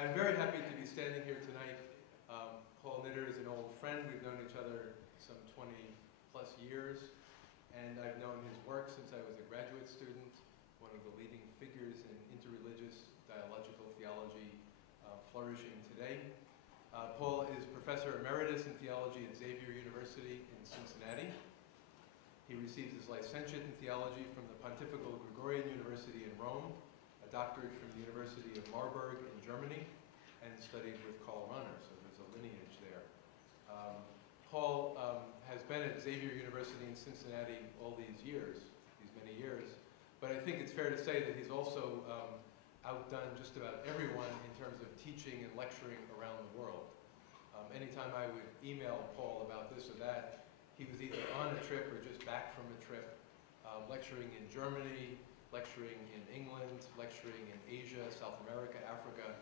I'm very happy to be standing here tonight. Paul Nitter is an old friend. We've known each other some 20 plus years, and I've known his work since I was a graduate student, one of the leading figures in interreligious dialogical theology flourishing today. Paul is Professor Emeritus in Theology at Xavier University in Cincinnati. He received his licentiate in theology from the Pontifical Gregorian University in Rome, a doctorate from the University of Marburg in Germany, and studied with Karl Rahner, so there's a lineage there. Paul has been at Xavier University in Cincinnati all these many years, but I think it's fair to say that he's also outdone just about everyone in terms of teaching and lecturing around the world. Anytime I would email Paul about this or that, he was either on a trip or just back from a trip, lecturing in Germany, lecturing in England, lecturing in Asia, South America, Africa,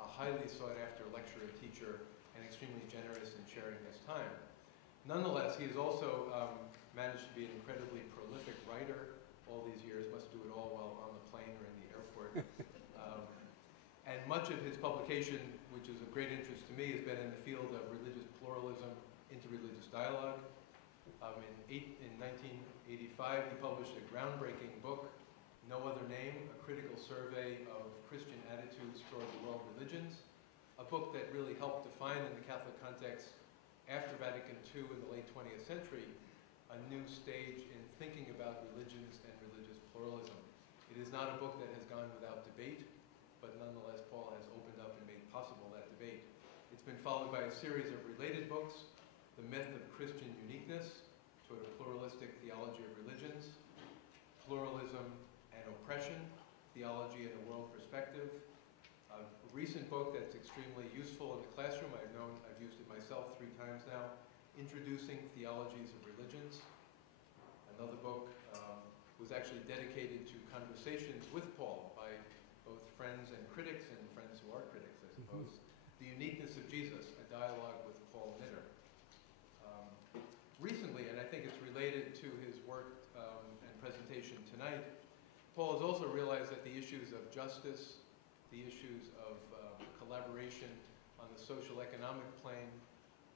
a highly sought after lecturer, teacher, and extremely generous in sharing his time. Nonetheless, he has also managed to be an incredibly prolific writer all these years, must do it all while on the plane or in the airport. And much of his publication, which is of great interest to me, has been in the field of religious pluralism, interreligious dialogue. In 1985, he published a groundbreaking book, No Other Name, A Critical Survey of Christian Attitudes Toward the World Religions, a book that really helped define in the Catholic context, after Vatican II in the late 20th century, a new stage in thinking about religions and religious pluralism. It is not a book that has gone without debate, but nonetheless, Paul has opened up and made possible that debate. It's been followed by a series of related books, The Myth of Christian Uniqueness, Toward a Pluralistic Theology of Religions, Pluralism and Oppression, Theology in a World Perspective, a recent book that's extremely useful in the classroom. I've used it myself 3 times now, Introducing Theologies of Religions. Another book was actually dedicated to conversations with Paul by both friends and critics, and friends who are critics, I suppose. The Uniqueness of Jesus, a dialogue with Paul Nitter. Recently, and I think it's related to his work and presentation tonight, Paul has also realized that the issues of justice, the issues of collaboration on the social economic plane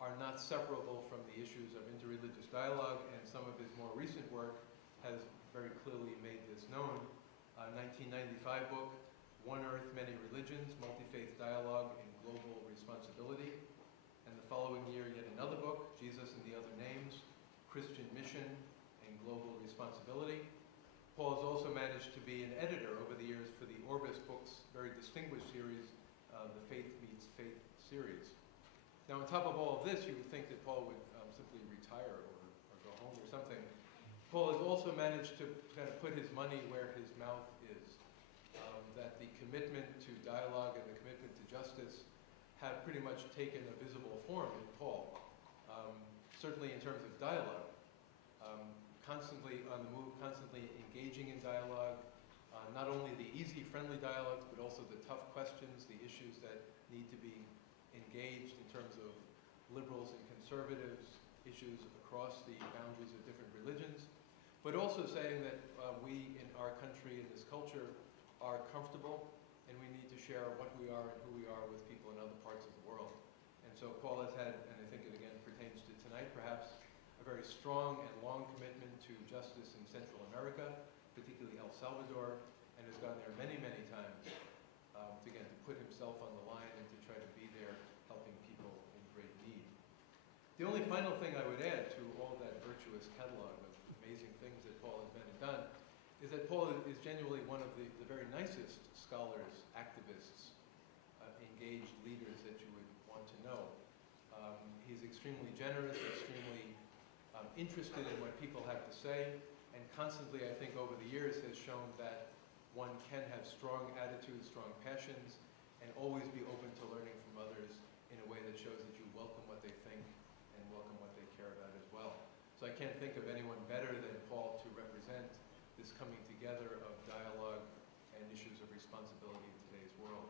are not separable from the issues of interreligious dialogue, and some of his more recent work has very clearly made this known. A 1995 book, One Earth, Many Religions, Multi-Faith Dialogue and Global Responsibility. And the following year, yet another book, Jesus and the Other Names, Christian Mission and Global Responsibility. Paul has also managed to be an editor over the years for the Orbis Books' very distinguished series, the Faith Meets Faith series. Now, on top of all of this, you would think that Paul would simply retire or go home or something. Paul has also managed to kind of put his money where his mouth is, that the commitment to dialogue and the commitment to justice have pretty much taken a visible form in Paul, certainly in terms of dialogue. Constantly on the move, constantly engaging in dialogue, not only the easy, friendly dialogues, but also the tough questions, the issues that need to be engaged in terms of liberals and conservatives, issues across the boundaries of different religions, but also saying that we in our country, in this culture, are comfortable and we need to share what we are and who we are with people in other parts of the world. And so Paul has had, and I think it again pertains to tonight perhaps, a very strong and long commitment to justice in Central America, particularly El Salvador, and has gone there many, many times to, again, to put himself on the line and to try to be there helping people in great need. The only final thing I would add to all that virtuous catalog of amazing things that Paul has been and done is that Paul is genuinely one of the very nicest scholars, activists, engaged leaders that you would want to know. He's extremely generous, extremely interested in what people have to say, and constantly, I think, over the years has shown that one can have strong attitudes, strong passions, and always be open to learning from others in a way that shows that you welcome what they think and welcome what they care about as well. So I can't think of anyone better than Paul to represent this coming together of dialogue and issues of responsibility in today's world.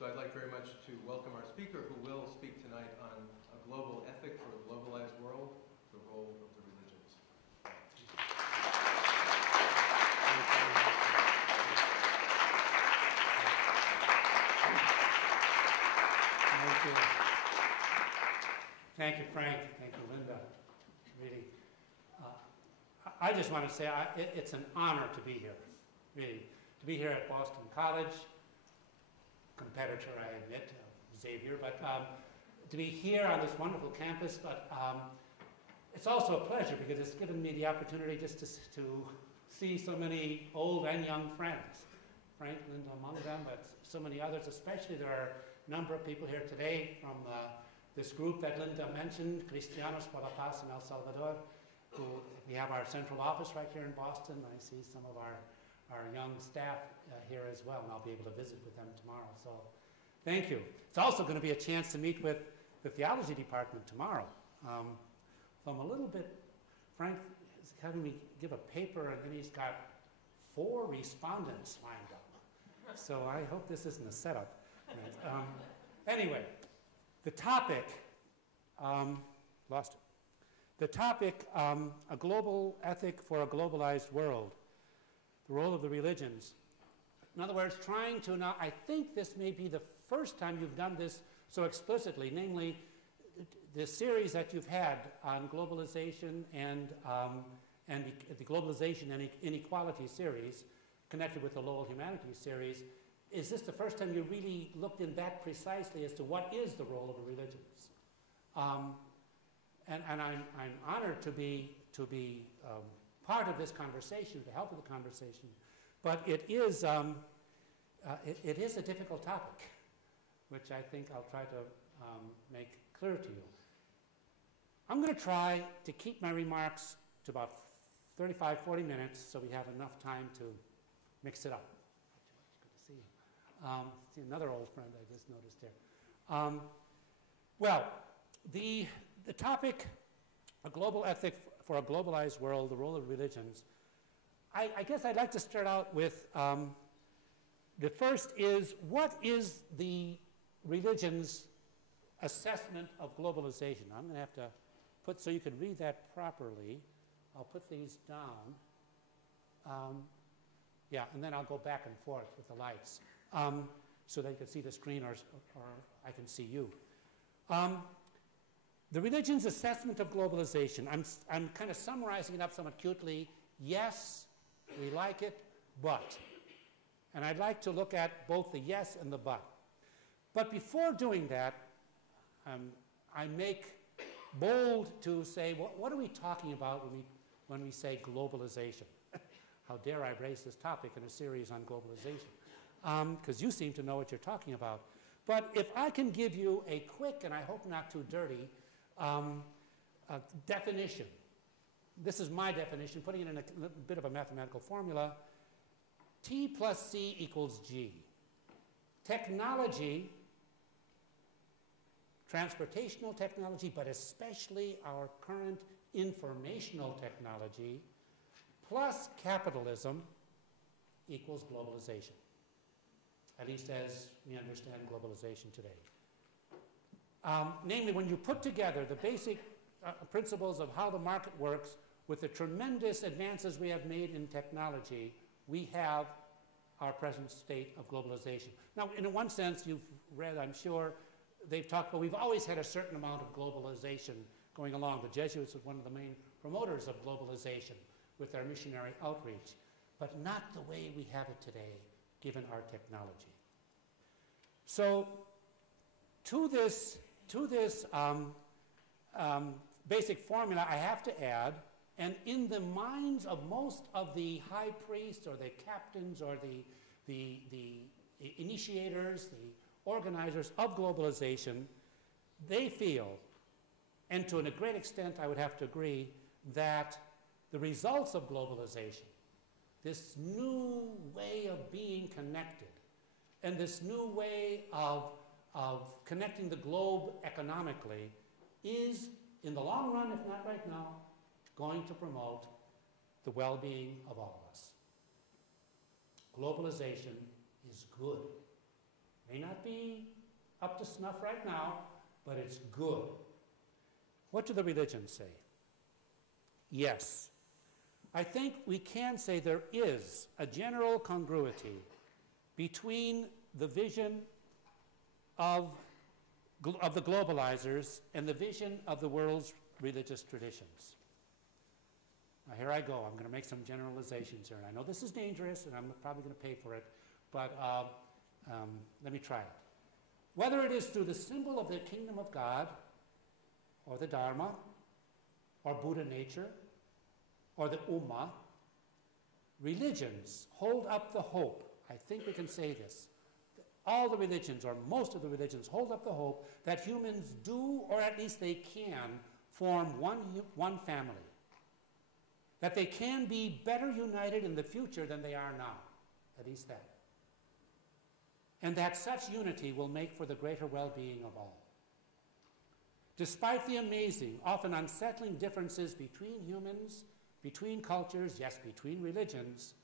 So I'd like very much to welcome our speaker, who will speak tonight on a global ethic for a globalized world, the role of the religions. you. Thank you, Frank. Thank you, Linda. Really. I just want to say it's an honor to be here, really. To be here at Boston College, competitor, I admit, Xavier, but to be here on this wonderful campus, but it's also a pleasure because it's given me the opportunity just to see so many old and young friends. Frank, Linda among them, but so many others, especially there are a number of people here today from this group that Linda mentioned, Cristianos por la Paz in El Salvador, who we have our central office right here in Boston. I see some of our young staff here as well, and I'll be able to visit with them tomorrow. So thank you. It's also going to be a chance to meet with the theology department tomorrow. So I'm a little bit, Frank is having me give a paper, and then he's got 4 respondents lined up. So I hope this isn't a setup. Anyway, the topic, lost it. The topic, a global ethic for a globalized world, the role of the religions. In other words, trying to now, I think this may be the first time you've done this so explicitly, namely the series that you've had on globalization and the globalization and inequality series connected with the Lowell Humanities series. Is this the first time you really looked in that precisely as to what is the role of the religions? And I'm honored to be part of this conversation, to help with the conversation. But it is a difficult topic, which I think I'll try to make clear to you. I'm going to try to keep my remarks to about 35, 40 minutes so we have enough time to mix it up. Good to see you. See another old friend I just noticed here. Well, the topic, a global ethic for a globalized world, the role of religions, I guess I'd like to start out with the first is, what is the religion's assessment of globalization? I'm going to have to put, so you can read that properly, I'll put these down. Yeah, and then I'll go back and forth with the lights so that you can see the screen or I can see you. The religion's assessment of globalization, I'm kind of summarizing it up somewhat cutely. Yes, we like it, but. And I'd like to look at both the yes and the but. But before doing that, I make bold to say, what are we talking about when we say globalization? How dare I raise this topic in a series on globalization? Because you seem to know what you're talking about. But if I can give you a quick, and I hope not too dirty, definition. This is my definition, putting it in a bit of a mathematical formula. T plus C equals G. Technology, transportational technology, but especially our current informational technology, plus capitalism equals globalization, at least as we understand globalization today. Namely, when you put together the basic principles of how the market works with the tremendous advances we have made in technology, we have our present state of globalization. Now, in one sense, you've read, I'm sure, they've talked about we've always had a certain amount of globalization going along. The Jesuits were one of the main promoters of globalization with their missionary outreach, but not the way we have it today, given our technology. So, to this basic formula, I have to add, and in the minds of most of the high priests or the captains or the initiators, the organizers of globalization, they feel, and to a great extent I would have to agree, that the results of globalization, this new way of being connected, and this new way of connecting the globe economically is, in the long run, if not right now, going to promote the well-being of all of us. Globalization is good. May not be up to snuff right now, but it's good. What do the religions say? Yes. I think we can say there is a general congruity between the vision of of the globalizers and the vision of the world's religious traditions. Now here I go. I'm going to make some generalizations here. And I know this is dangerous, and I'm probably going to pay for it, but let me try it. Whether it is through the symbol of the kingdom of God, or the Dharma, or Buddha nature, or the Ummah, religions hold up the hope. I think we can say this. All the religions, or most of the religions, hold up the hope that humans do, or at least they can, form one family. That they can be better united in the future than they are now. At least that. And that such unity will make for the greater well-being of all. Despite the amazing, often unsettling differences between humans, between cultures, yes, between religions,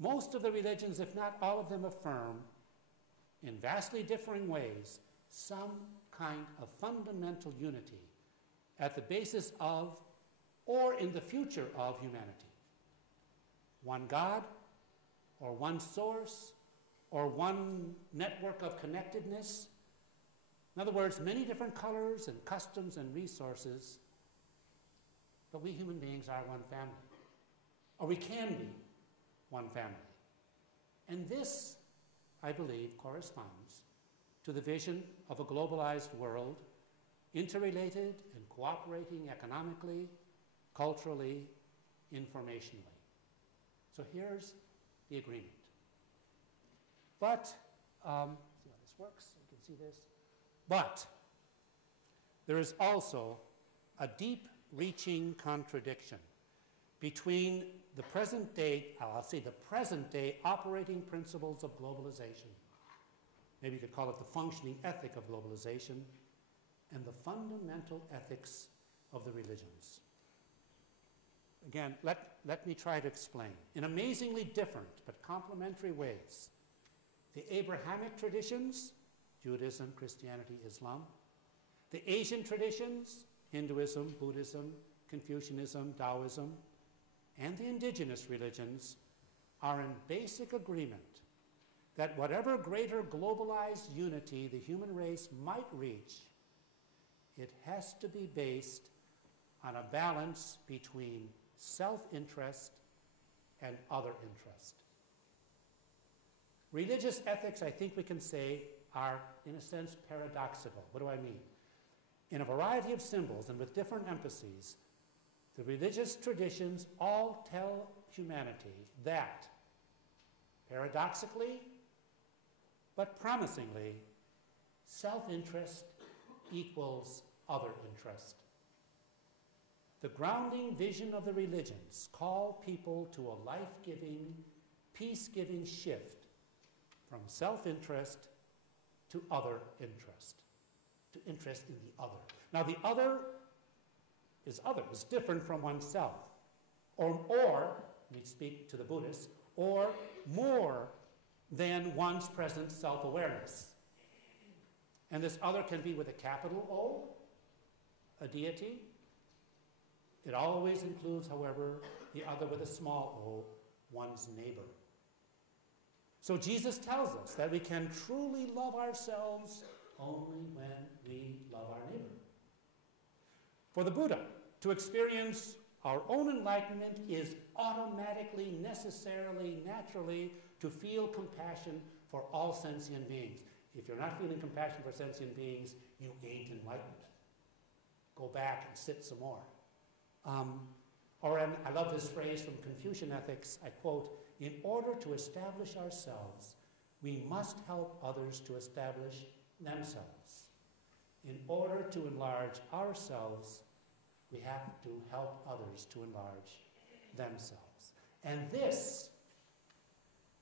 most of the religions, if not all of them, affirm, in vastly differing ways, some kind of fundamental unity at the basis of, or in the future of, humanity. One God, or one source, or one network of connectedness. In other words, many different colors and customs and resources, but we human beings are one family. Or we can be one family. And this, I believe, corresponds to the vision of a globalized world, interrelated and cooperating economically, culturally, informationally. So here's the agreement. But, see how this works, you can see this. But there is also a deep-reaching contradiction between the present day, I'll say the present day operating principles of globalization, maybe you could call it the functioning ethic of globalization, and the fundamental ethics of the religions. Again, let me try to explain. In amazingly different but complementary ways, the Abrahamic traditions, Judaism, Christianity, Islam, the Asian traditions, Hinduism, Buddhism, Confucianism, Taoism, and the indigenous religions are in basic agreement that whatever greater globalized unity the human race might reach, it has to be based on a balance between self-interest and other interest. Religious ethics, I think we can say, are, in a sense, paradoxical. What do I mean? In a variety of symbols and with different emphases, the religious traditions all tell humanity that, paradoxically, but promisingly, self-interest equals other interest. The grounding vision of the religions call people to a life-giving, peace-giving shift from self-interest to other interest, to interest in the other. Now, the other is different from oneself, or let me speak to the Buddhists, or more than one's present self-awareness. And this other can be with a capital O, a deity. It always includes, however, the other with a small o, one's neighbor. So Jesus tells us that we can truly love ourselves only when we love our neighbor. For the Buddha, to experience our own enlightenment is automatically, necessarily, naturally to feel compassion for all sentient beings. If you're not feeling compassion for sentient beings, you ain't enlightened. Go back and sit some more. I love this phrase from Confucian ethics, I quote, "In order to establish ourselves, we must help others to establish themselves. In order to enlarge ourselves, we have to help others to enlarge themselves." And this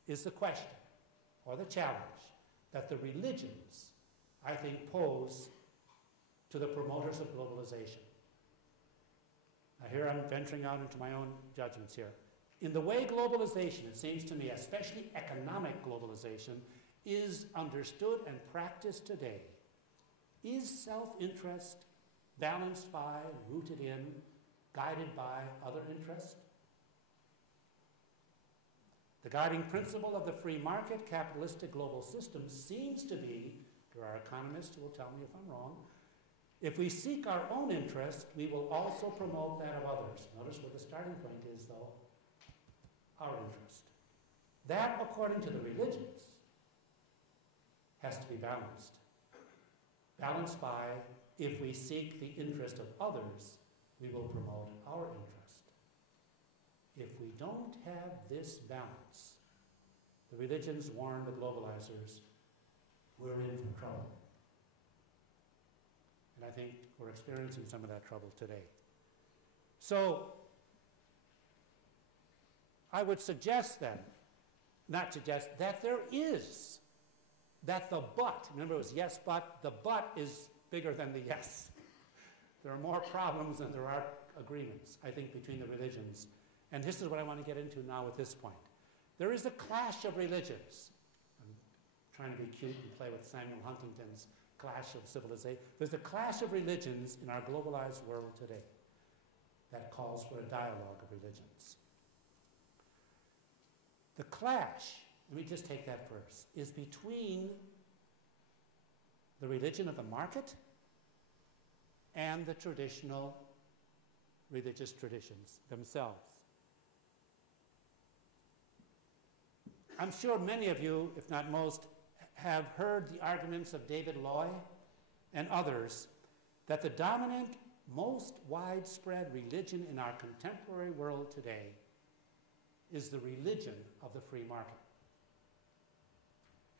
is the question, or the challenge, that the religions, I think, pose to the promoters of globalization. Now here I'm venturing out into my own judgments here. In the way globalization, it seems to me, especially economic globalization, is understood and practiced today, is self-interest balanced by, rooted in, guided by other interest? The guiding principle of the free market capitalistic global system seems to be There are economists who will tell me if I'm wrong. If we seek our own interest, we will also promote that of others. Notice what the starting point is, though. Our interest. That, according to the religions, has to be balanced. Balanced by, if we seek the interest of others, we will promote our interest. If we don't have this balance, the religions warn the globalizers, we're in for trouble. And I think we're experiencing some of that trouble today. So, I would suggest then, not suggest, that there is, that the but, remember it was yes, but, the but is bigger than the yes. There are more problems than there are agreements, I think, between the religions. And this is what I want to get into now at this point. There is a clash of religions. I'm trying to be cute and play with Samuel Huntington's clash of civilization. There's a clash of religions in our globalized world today that calls for a dialogue of religions. The clash, let me just take that first, is between the religion of the market and the traditional religious traditions themselves. I'm sure many of you, if not most, have heard the arguments of David Loy and others that the dominant, most widespread religion in our contemporary world today is the religion of the free market.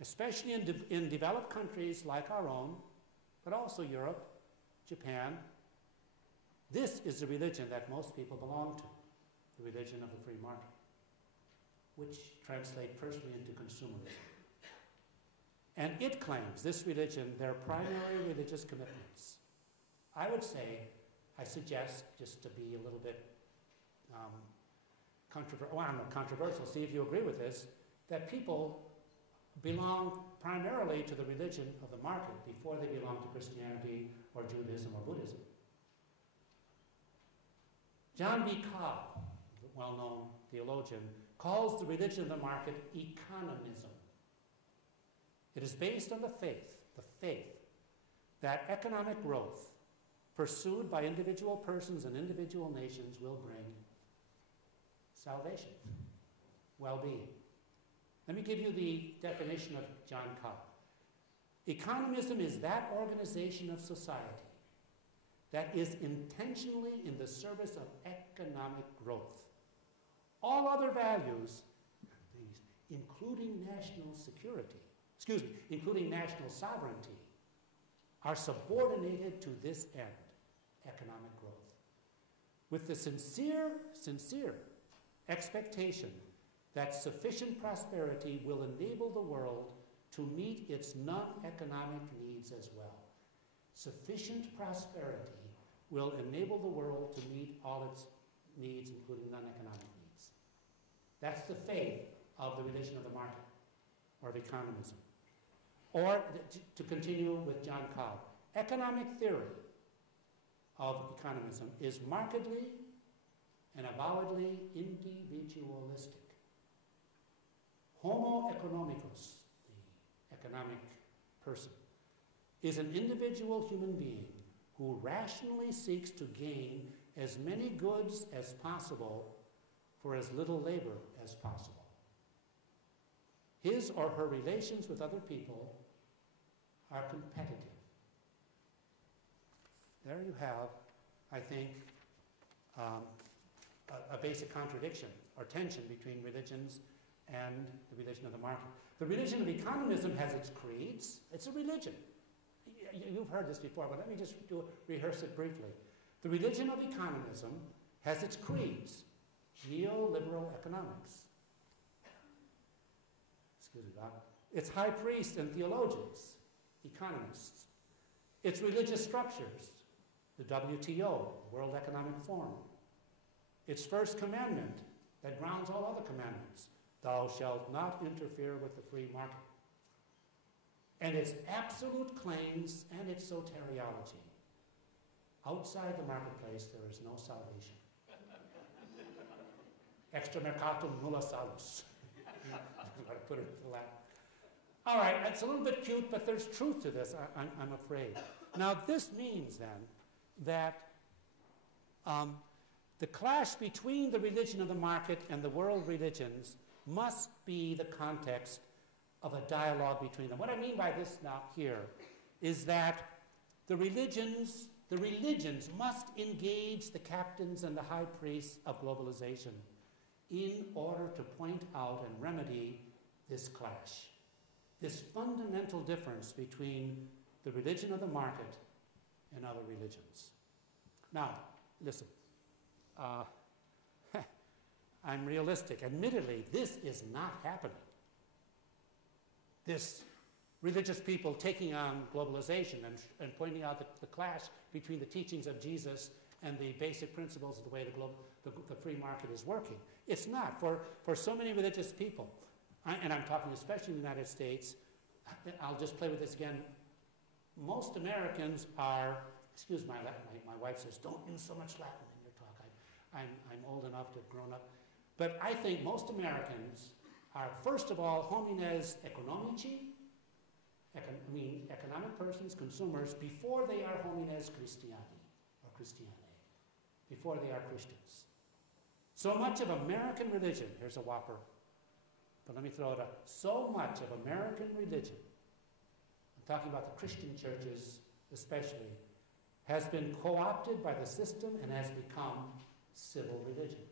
Especially in developed countries like our own, but also Europe, Japan, this is the religion that most people belong to, the religion of the free market, which translates personally into consumerism. And it claims, this religion, their primary religious commitments. I would say, I suggest, just to be a little bit controversial, see if you agree with this, that people belong primarily to the religion of the market before they belong to Christianity or Judaism or Buddhism. John B. Cobb, the well-known theologian, calls the religion of the market economism. It is based on the faith that economic growth pursued by individual persons and individual nations will bring salvation, well-being. Let me give you the definition of John Cobb. Economism is that organization of society that is intentionally in the service of economic growth. All other values, including national sovereignty, are subordinated to this end, economic growth, with the sincere expectation that sufficient prosperity will enable the world to meet its non-economic needs as well. Sufficient prosperity will enable the world to meet all its needs, including non-economic needs. That's the faith of the religion of the market, or of economism. Or, to continue with John Cobb, economic theory of economism is markedly and avowedly individualistic. Homo economicus, the economic person, is an individual human being who rationally seeks to gain as many goods as possible for as little labor as possible. His or her relations with other people are competitive. There you have, I think, a basic contradiction or tension between religions and the religion of the market. The religion of economism has its creeds. It's a religion. You've heard this before, but let me just rehearse it briefly. The religion of economism has its creeds. Neoliberal economics. Excuse me, Bob. Its high priests and theologians, economists. Its religious structures, the WTO, World Economic Forum. Its first commandment that grounds all other commandments, thou shalt not interfere with the free market. And its absolute claims and its soteriology. Outside the marketplace, there is no salvation. Extra mercatum nulla salus. I'm going to put it in Latin. All right, it's a little bit cute, but there's truth to this, I'm afraid. Now, this means then that the clash between the religion of the market and the world religions must be the context of a dialogue between them. What I mean by this now here is that the religions must engage the captains and the high priests of globalization in order to point out and remedy this clash, this fundamental difference between the religion of the market and other religions. Now, listen, I'm realistic. Admittedly, this is not happening. This religious people taking on globalization and pointing out the clash between the teachings of Jesus and the basic principles of the way the free market is working. It's not. For so many religious people, and I'm talking especially in the United States, I'll just play with this again. Most Americans are, excuse my Latin, my wife says, don't use so much Latin in your talk. I'm old enough to have grown up. But I think most Americans are, first of all, homines economici, economic persons, consumers, before they are homines Christiani, or Christiane, before they are Christians. So much of American religion, here's a whopper, but let me throw it up. So much of American religion, I'm talking about the Christian churches especially, has been co-opted by the system and has become civil religion.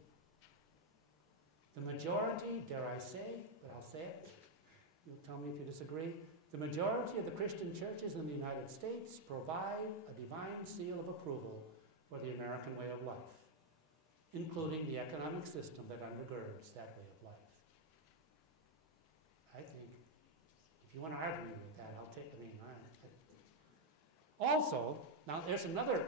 The majority, dare I say, but I'll say it, you tell me if you disagree, the majority of the Christian churches in the United States provide a divine seal of approval for the American way of life, including the economic system that undergirds that way of life. I think, if you want to argue with that, I'll take, Also, now there's another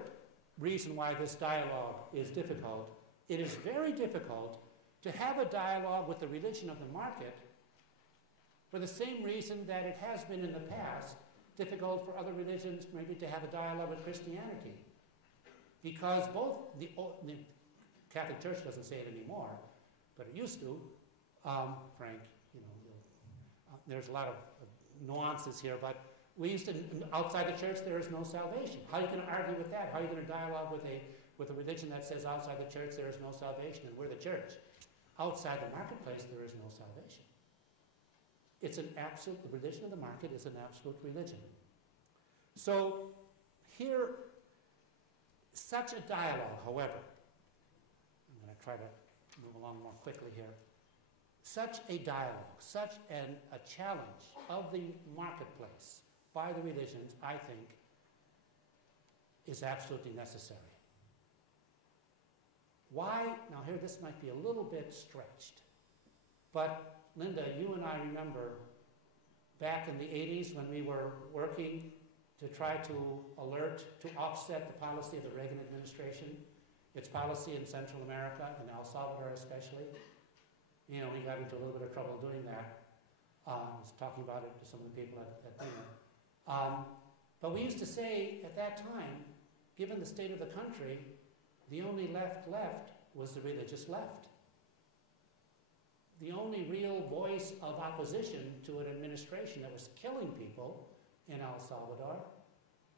reason why this dialogue is difficult. It is very difficult to have a dialogue with the religion of the market for the same reason that it has been in the past difficult for other religions maybe to have a dialogue with Christianity. Because both the Catholic Church doesn't say it anymore, but it used to. Frank, there's a lot of nuances here, but we used to, outside the church there is no salvation. How are you going to argue with that? How are you going to dialogue with a religion that says outside the church there is no salvation and we're the church? Outside the marketplace there is no salvation. It's an absolute, the religion of the market is an absolute religion. So here, such a dialogue, however, I'm going to try to move along more quickly here. Such a dialogue, such a challenge of the marketplace by the religions, I think, is absolutely necessary. Why? Now here, this might be a little bit stretched, but Linda, you and I remember back in the 80s when we were working to try to offset the policy of the Reagan administration, its policy in Central America, and El Salvador especially. We got into a little bit of trouble doing that. I was talking about it to some of the people at dinner. But we used to say at that time, given the state of the country, the only left was the religious left. The only real voice of opposition to an administration that was killing people in El Salvador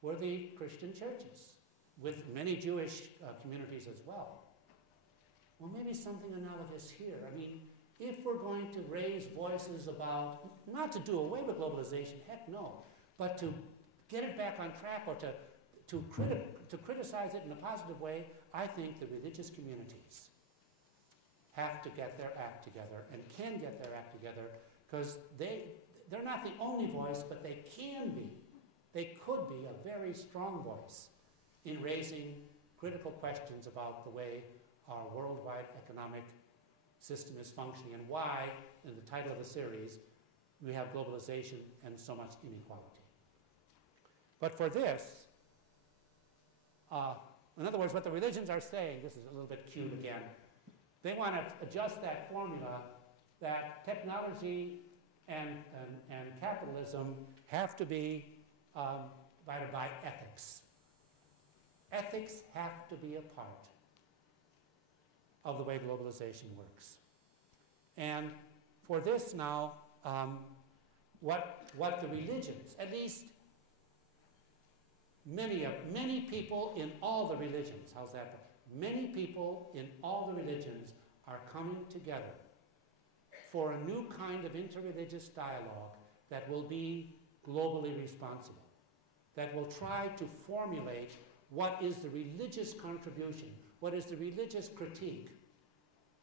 were the Christian churches, with many Jewish communities as well. Well, maybe something analogous here. If we're going to raise voices about, not to do away with globalization, heck no, but to get it back on track or to criticize it in a positive way, I think the religious communities have to get their act together and can get their act together because they're not the only voice, but they can be. They could be a very strong voice in raising critical questions about the way our worldwide economic system is functioning and why, in the title of the series, we have globalization and so much inequality. But for this, in other words, what the religions are saying, this is a little bit cute again, they want to adjust that formula that technology and capitalism have to be guided by ethics. Ethics have to be a part of the way globalization works. And for this now, what the religions, at least many people in all the religions, how's that? Many people in all the religions are coming together for a new kind of interreligious dialogue that will be globally responsible, that will try to formulate what is the religious contribution, what is the religious critique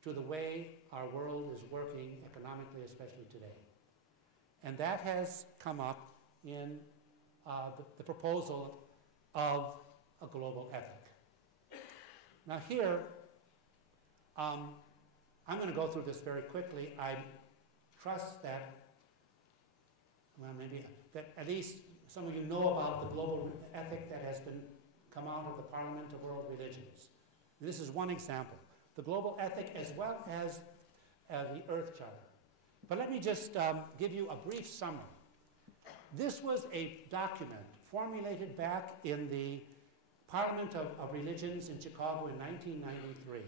to the way our world is working economically, especially today. And that has come up in the proposal of a global ethic. Now here, I'm going to go through this very quickly. I trust that, well, maybe that at least some of you know about the global ethic that has come out of the Parliament of World Religions. This is one example. The global ethic as well as the Earth Charter. But let me just give you a brief summary. This was a document formulated back in the Parliament of Religions in Chicago in 1993.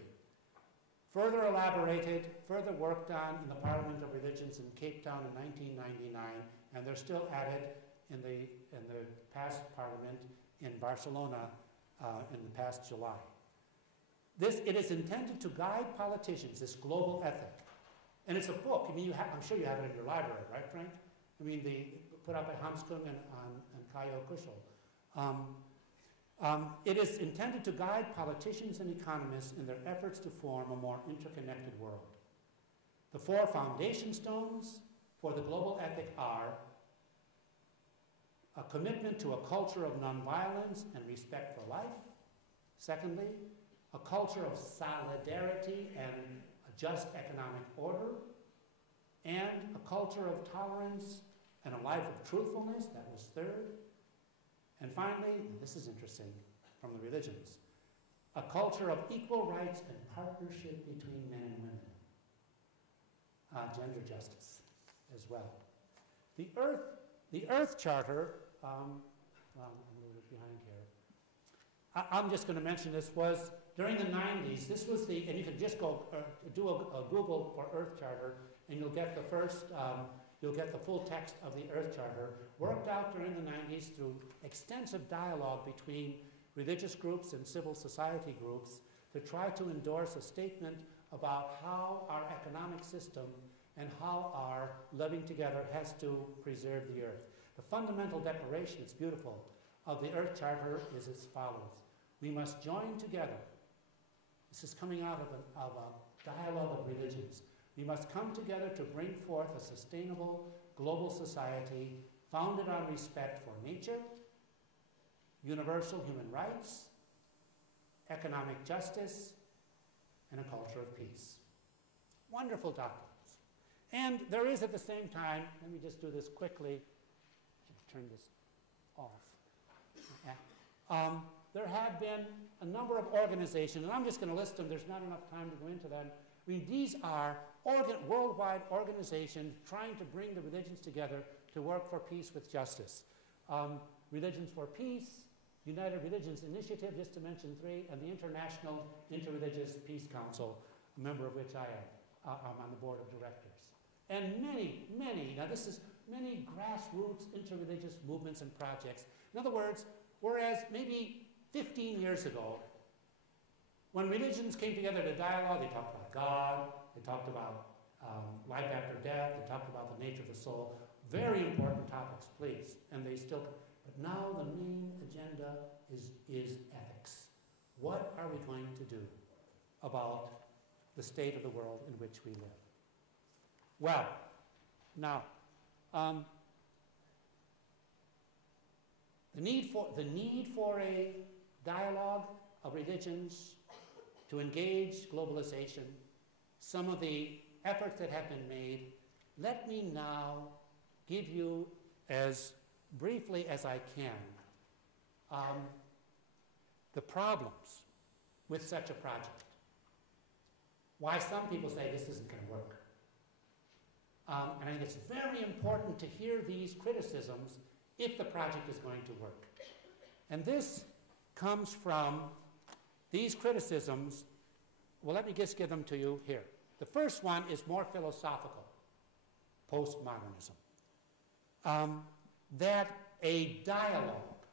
Further elaborated, further worked on in the Parliament of Religions in Cape Town in 1999, and they're still added in the past Parliament in Barcelona in the past July. It is intended to guide politicians, this global ethic. And it's a book. I mean, I'm sure you have it in your library, right, Frank? I mean, put out by Hamskung and Kayo Kushel. It is intended to guide politicians and economists in their efforts to form a more interconnected world. The 4 foundation stones for the global ethic are a commitment to a culture of nonviolence and respect for life. Secondly, a culture of solidarity and a just economic order, and a culture of tolerance and a life of truthfulness. That was third. And finally, and this is interesting, from the religions, a culture of equal rights and partnership between men and women. Gender justice as well. The Earth Charter, well, I'm a little bit behind here. I'm just going to mention this, was during the 90s, this was and you can just go do a Google for Earth Charter, and you'll get the first, you'll get the full text of the Earth Charter, worked out during the 90s through extensive dialogue between religious groups and civil society groups to try to endorse a statement about how our economic system and how our living together has to preserve the earth. The fundamental declaration, it's beautiful, of the Earth Charter is as follows. We must join together. This is coming out of a dialogue of religions. We must come together to bring forth a sustainable global society founded on respect for nature, universal human rights, economic justice, and a culture of peace. Wonderful documents. And there is at the same time, let me just do this quickly, turn this off. There have been a number of organizations, and I'm just going to list them, there's not enough time to go into them. I mean, these are worldwide organizations trying to bring the religions together to work for peace with justice. Religions for Peace, United Religions Initiative, just to mention 3, and the International Interreligious Peace Council, a member of which I am. I'm on the board of directors. And many, now this is many grassroots interreligious movements and projects. In other words, whereas maybe 15 years ago, when religions came together to dialogue, they talked about God, they talked about life after death, they talked about the nature of the soul. Very important topics, please. And they still, but now the main agenda is ethics. What are we going to do about the state of the world in which we live? Well, now, the need for a dialogue of religions to engage globalization, some of the efforts that have been made. Let me now give you, as briefly as I can, the problems with such a project. Why some people say this isn't going to work. And I think it's very important to hear these criticisms if the project is going to work. And this comes from these criticisms. Well, let me just give them to you here. The first one is more philosophical, postmodernism. that a dialogue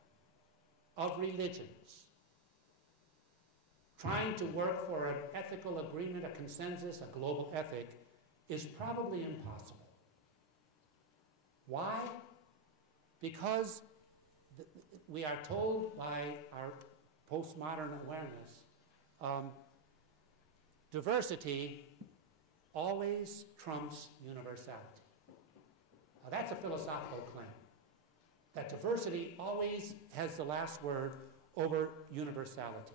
of religions trying to work for an ethical agreement, a consensus, a global ethic, is probably impossible. Why? Because we are told by our postmodern awareness, diversity always trumps universality. Now, that's a philosophical claim, that diversity always has the last word over universality.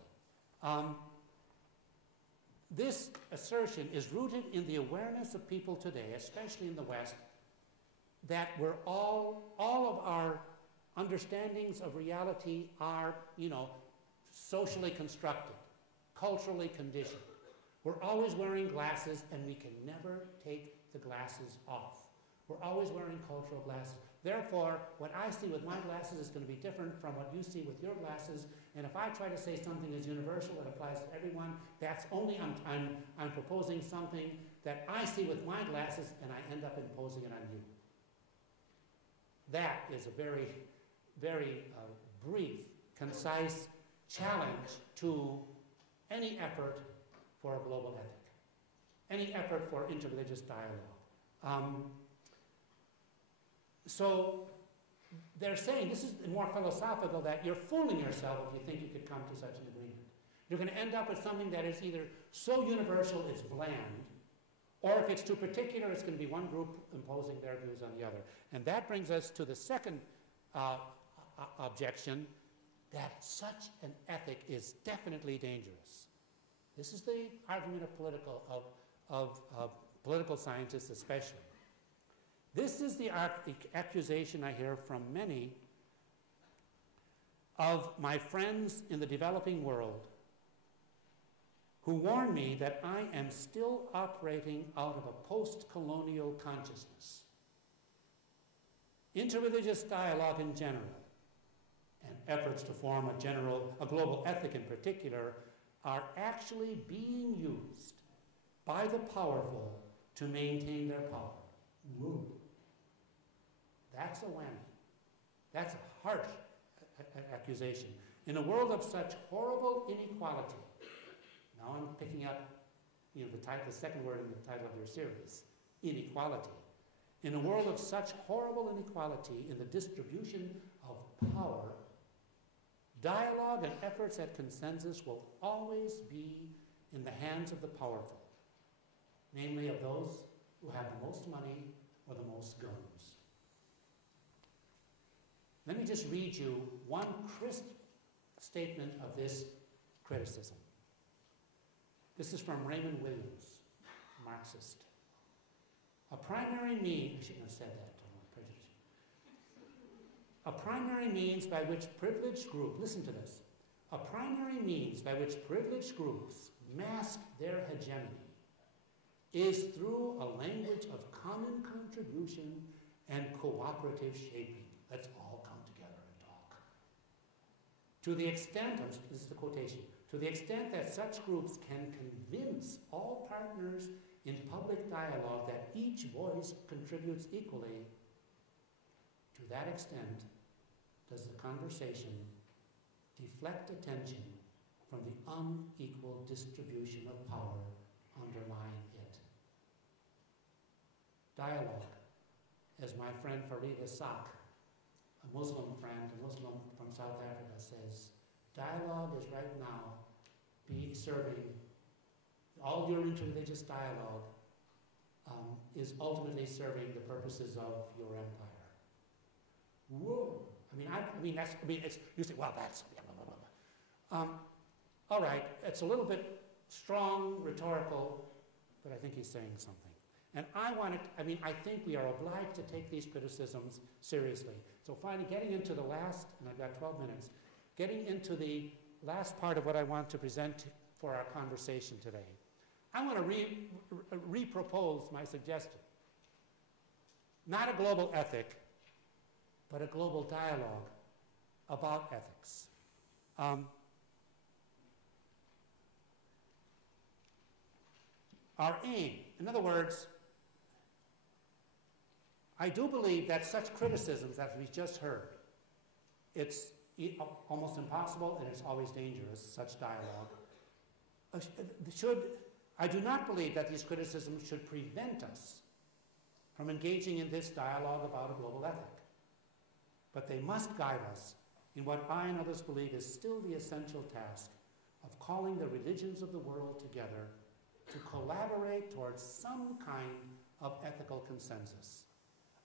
This assertion is rooted in the awareness of people today, especially in the West, that we're all of our understandings of reality are, socially constructed, culturally conditioned. We're always wearing glasses, and we can never take the glasses off. We're always wearing cultural glasses. Therefore, what I see with my glasses is going to be different from what you see with your glasses. And if I try to say something is universal that applies to everyone, that's only I'm proposing something that I see with my glasses, and I end up imposing it on you. That is a very, very brief, concise challenge to any effort for a global ethic, any effort for interreligious dialogue. So they're saying, this is more philosophical, that you're fooling yourself if you think you could come to such an agreement. You're going to end up with something that is either so universal it's bland, or if it's too particular, it's going to be one group imposing their views on the other. And that brings us to the second objection, that such an ethic is definitely dangerous. This is the argument of political scientists especially. This is the accusation I hear from many of my friends in the developing world who warn me that I am still operating out of a post-colonial consciousness. Interreligious dialogue in general, and efforts to form a global ethic in particular, are actually being used by the powerful to maintain their power. Woo. That's a whammy. That's a harsh accusation. In a world of such horrible inequality, now I'm picking up the second word in the title of your series, inequality. In a world of such horrible inequality in the distribution of power, dialogue and efforts at consensus will always be in the hands of the powerful, namely of those who have the most money or the most guns. Let me just read you one crisp statement of this criticism. This is from Raymond Williams, Marxist. A primary means, I shouldn't have said that, a primary means by which privileged groups, listen to this, a primary means by which privileged groups mask their hegemony is through a language of common contribution and cooperative shaping. Let's all come together and talk. To the extent, this is the quotation, to the extent that such groups can convince all partners in public dialogue that each voice contributes equally, to that extent does the conversation deflect attention from the unequal distribution of power underlying it. Dialogue, as my friend Farida Sak, a Muslim friend, a Muslim from South Africa, says, dialogue is right now serving, all your interreligious dialogue is ultimately serving the purposes of your empire. Whoa! You say, well, that's blah, blah, blah, blah. All right, it's a little bit strong, rhetorical, but I think he's saying something. And I think we are obliged to take these criticisms seriously. So finally, getting into the last, and I've got 12 minutes, getting into the last part of what I want to present for our conversation today. I want to repropose my suggestion. Not a global ethic, but a global dialogue about ethics. Our aim, in other words, I do believe that such criticisms that we just heard, it's almost impossible and it's always dangerous, such dialogue. I do not believe that these criticisms should prevent us from engaging in this dialogue about a global ethic. But they must guide us in what I and others believe is still the essential task of calling the religions of the world together to collaborate towards some kind of ethical consensus,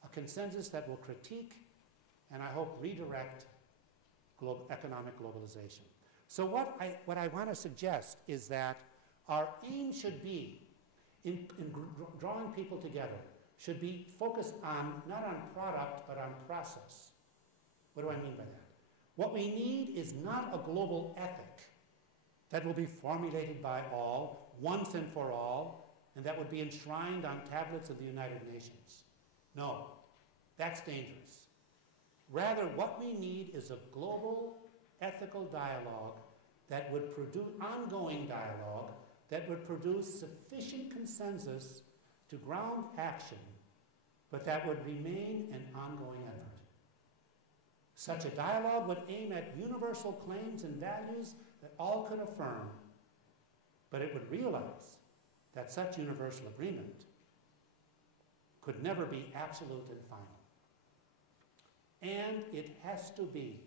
a consensus that will critique and I hope redirect economic globalization. So what I want to suggest is that our aim should be, in drawing people together, should be focused on, not on product, but on process. What do I mean by that? What we need is not a global ethic that will be formulated by all, once and for all, and that would be enshrined on tablets of the United Nations. No, that's dangerous. Rather, what we need is a global ethical dialogue that would produce, ongoing dialogue, that would produce sufficient consensus to ground action, but that would remain an ongoing effort. Such a dialogue would aim at universal claims and values that all could affirm, but it would realize that such universal agreement could never be absolute and final. And it has to be,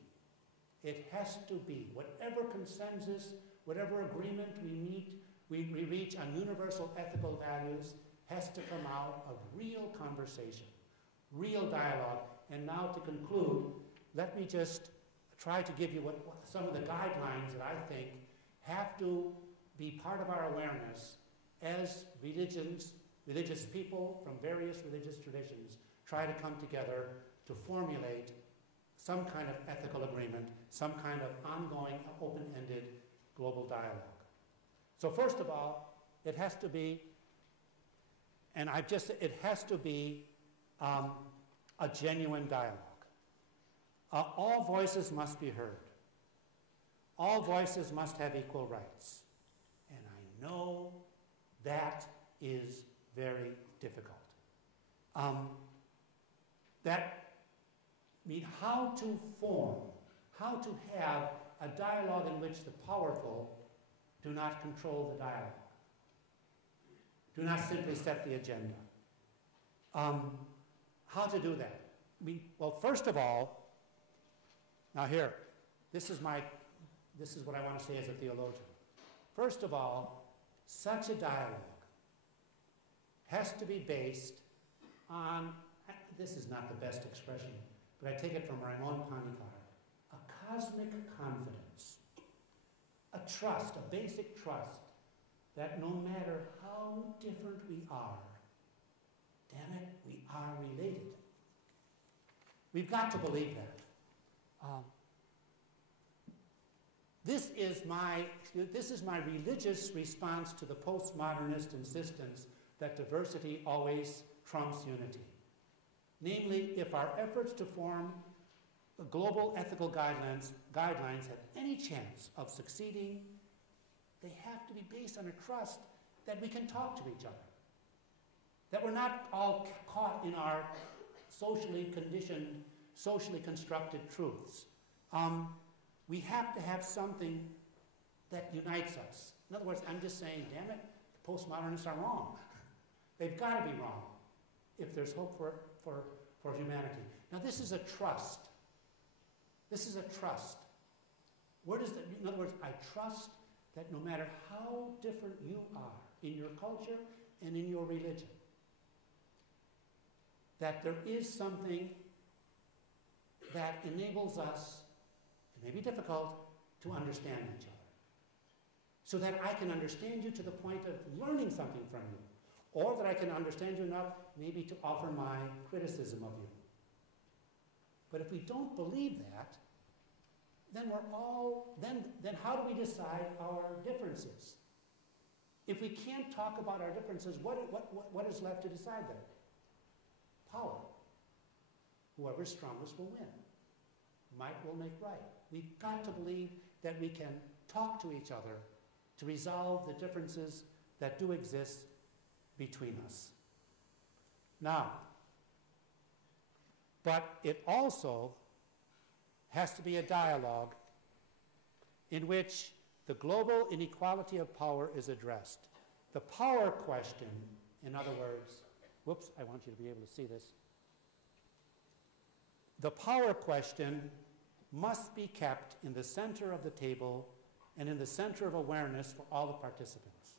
whatever consensus, whatever agreement we reach on universal ethical values has to come out of real conversation, real dialogue. And now to conclude, let me just try to give you some of the guidelines that I think have to be part of our awareness as religious people from various religious traditions try to come together to formulate some kind of ethical agreement, some kind of ongoing, open-ended global dialogue. So first of all, it has to be, it has to be a genuine dialogue. All voices must be heard. All voices must have equal rights. And I know that is very difficult. How to form, how to have a dialogue in which the powerful do not control the dialogue, do not simply set the agenda. How to do that? Well, first of all, now here, this is what I want to say as a theologian. First of all, such a dialogue has to be based on, this is not the best expression, but I take it from Raymond Panikar, a cosmic confidence, a trust, a basic trust that no matter how different we are, damn it, we are related. We've got to believe that. This is my religious response to the postmodernist insistence that diversity always trumps unity. Namely, if our efforts to form global ethical guidelines have any chance of succeeding, they have to be based on a trust that we can talk to each other. That we're not all caught in our socially conditioned, socially constructed truths. We have to have something that unites us. In other words, I'm just saying, damn it, the postmodernists are wrong. They've got to be wrong if there's hope for humanity. Now, this is a trust. This is a trust. In other words, I trust that no matter how different you are in your culture and in your religion, that there is something that enables us, it may be difficult, to understand each other. So that I can understand you to the point of learning something from you, or that I can understand you enough maybe to offer my criticism of you. But if we don't believe that, then then how do we decide our differences? If we can't talk about our differences, what is left to decide then? Power. Whoever's strongest will win. Might will make right. We've got to believe that we can talk to each other to resolve the differences that do exist between us. Now, but it also has to be a dialogue in which the global inequality of power is addressed. The power question, in other words, whoops, I want you to be able to see this. The power question must be kept in the center of the table and in the center of awareness for all the participants.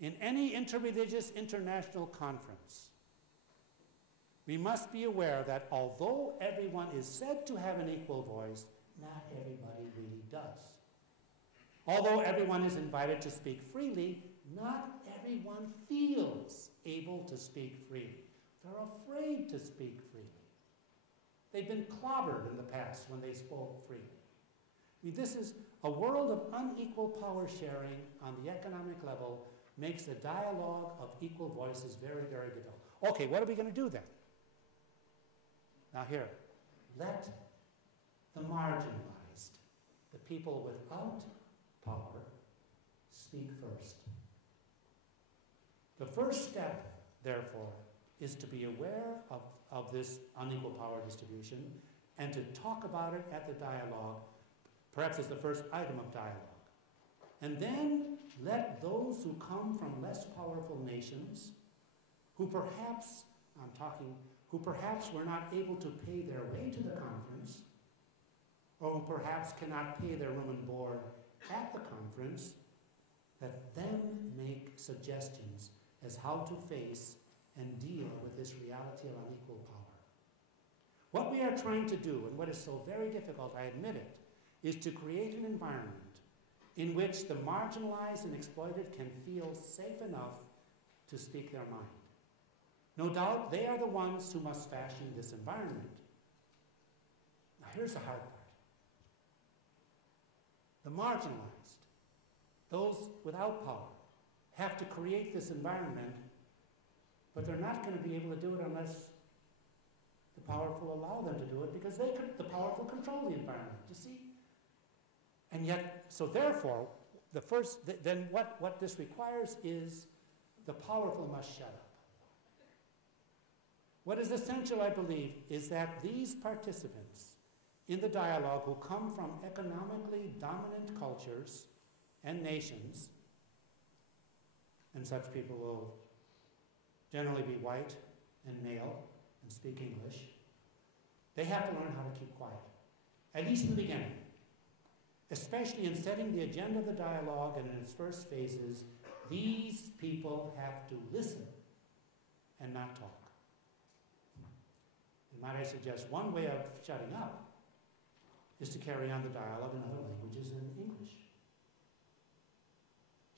In any interreligious international conference, we must be aware that although everyone is said to have an equal voice, not everybody really does. Although everyone is invited to speak freely, not everyone feels able to speak freely. They're afraid to speak freely. They've been clobbered in the past when they spoke freely. I mean, this is a world of unequal power sharing on the economic level makes a dialogue of equal voices very, very difficult. Okay, what are we going to do then? Now here, let the marginalized, the people without power, speak first. The first step, therefore, is to be aware of this unequal power distribution and to talk about it at the dialogue, perhaps as the first item of dialogue. And then let those who come from less powerful nations, who perhaps were not able to pay their way to the conference, or who perhaps cannot pay their room and board at the conference, let them make suggestions as how to face and deal with this reality of unequal power. What we are trying to do, and what is so very difficult, I admit it, is to create an environment in which the marginalized and exploited can feel safe enough to speak their mind. No doubt they are the ones who must fashion this environment. Now here's the hard part. The marginalized, those without power, have to create this environment, but they're not going to be able to do it unless the powerful allow them to do it, because the powerful control the environment, you see? And yet, so therefore, then what this requires is the powerful must shut up. What is essential, I believe, is that these participants in the dialogue who come from economically dominant cultures and nations, and such people will generally be white and male and speak English, they have to learn how to keep quiet, at least in the beginning. Especially in setting the agenda of the dialogue and in its first phases, these people have to listen and not talk. And might I suggest one way of shutting up is to carry on the dialogue in other languages than English.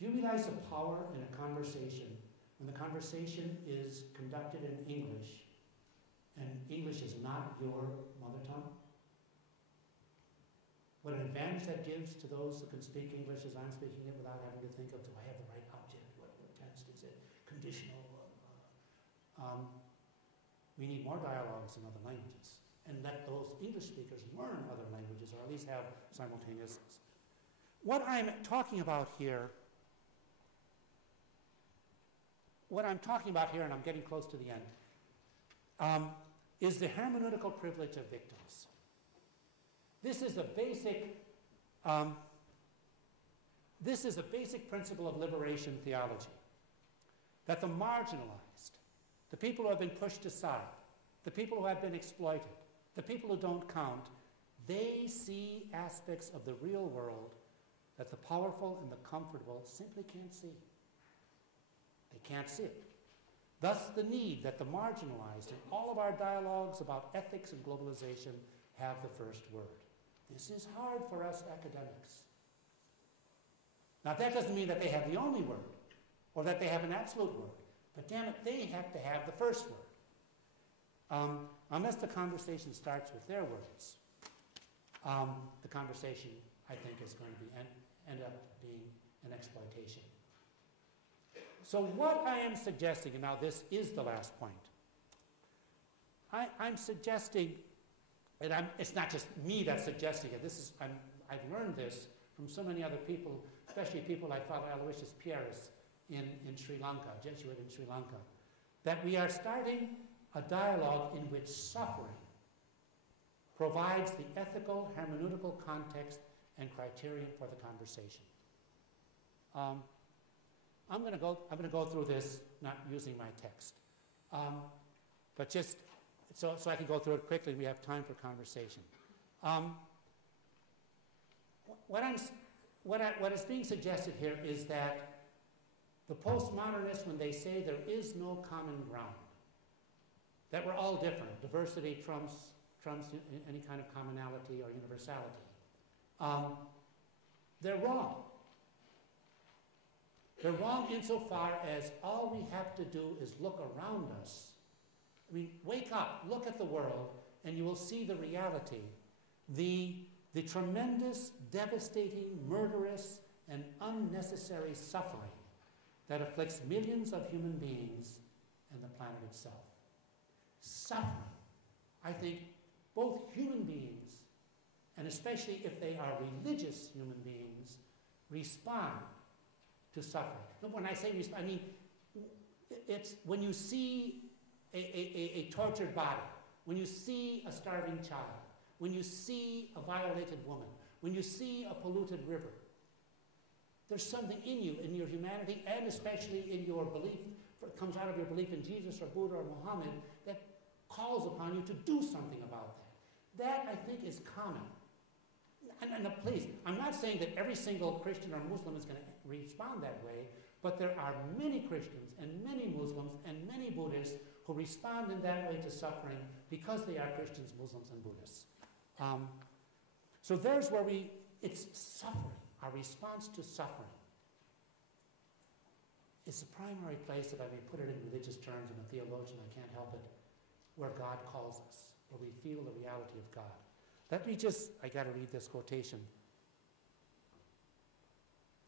Do you realize the power in a conversation when the conversation is conducted in English and English is not your mother tongue? What an advantage that gives to those who can speak English as I'm speaking it without having to think of, do I have the right object? What tense is it? Conditional? We need more dialogues in other languages. And let those English speakers learn other languages, or at least have simultaneous. What I'm talking about here, and I'm getting close to the end, is the hermeneutical privilege of victims. This is a basic principle of liberation theology, that the marginalized, the people who have been pushed aside, the people who have been exploited, the people who don't count, they see aspects of the real world that the powerful and the comfortable simply can't see. They can't see it. Thus, the need that the marginalized in all of our dialogues about ethics and globalization have the first word. This is hard for us academics. Now, that doesn't mean that they have the only word or that they have an absolute word, but damn it, they have to have the first word. Unless the conversation starts with their words, the conversation, I think, is going to end up being an exploitation. So what I am suggesting, and now this is the last point, I'm suggesting, and it's not just me that's suggesting it, I've learned this from so many other people, especially people like Father Aloysius Pieris in Sri Lanka, Jesuit in Sri Lanka, that we are starting a dialogue in which suffering provides the ethical, hermeneutical context and criterion for the conversation. I'm going to go through this not using my text, but just so I can go through it quickly. We have time for conversation. What is being suggested here is that the postmodernists, when they say there is no common ground, that we're all different, diversity trumps any kind of commonality or universality, they're wrong. They're wrong insofar as all we have to do is look around us. I mean, wake up, look at the world, and you will see the reality. The tremendous, devastating, murderous, and unnecessary suffering that afflicts millions of human beings and the planet itself. Suffering. I think both human beings, and especially if they are religious human beings, respond to suffering. When I say respond, I mean, it's when you see a tortured body, when you see a starving child, when you see a violated woman, when you see a polluted river, there's something in you, in your humanity, and especially in your belief, it comes out of your belief in Jesus or Buddha or Muhammad, that calls upon you to do something about that. That, I think, is common. And please, I'm not saying that every single Christian or Muslim is going to respond that way, but there are many Christians and many Muslims and many Buddhists who respond in that way to suffering because they are Christians, Muslims, and Buddhists. So there's where it's suffering. Our response to suffering is the primary place, if I may put it in religious terms, and a theologian, I can't help it, where God calls us, where we feel the reality of God. I got to read this quotation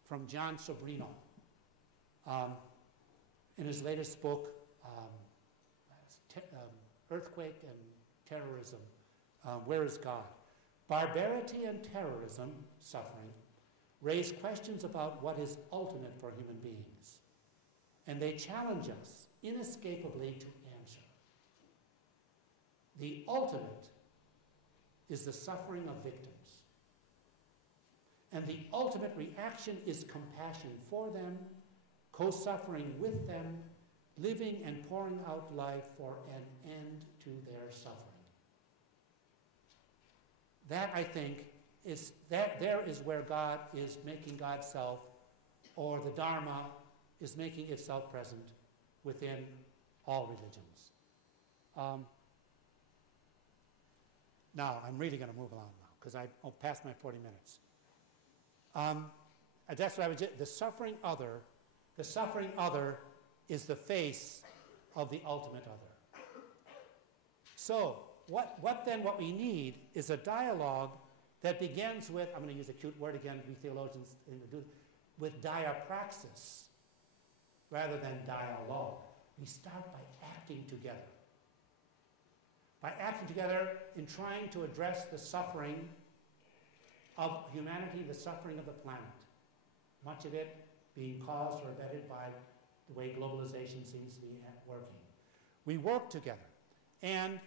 from John Sobrino in his latest book, Earthquake and Terrorism, Where is God? Barbarity and terrorism, suffering, raise questions about what is ultimate for human beings, and they challenge us inescapably to answer. The ultimate is the suffering of victims, and the ultimate reaction is compassion for them, co-suffering with them, living and pouring out life for an end to their suffering. That, I think, there is where God is making God's self, or the Dharma is making itself present within all religions. Now, I'm really going to move along now, because I'm past my 40 minutes. That's what I would the suffering other is the face of the ultimate other. So, what we need is a dialogue that begins with, I'm going to use a cute word again, we theologians do, with diapraxis rather than dialogue. We start by acting together. By acting together in trying to address the suffering of humanity, the suffering of the planet. Much of it being caused or abetted by the way globalization seems to be working. We work together. And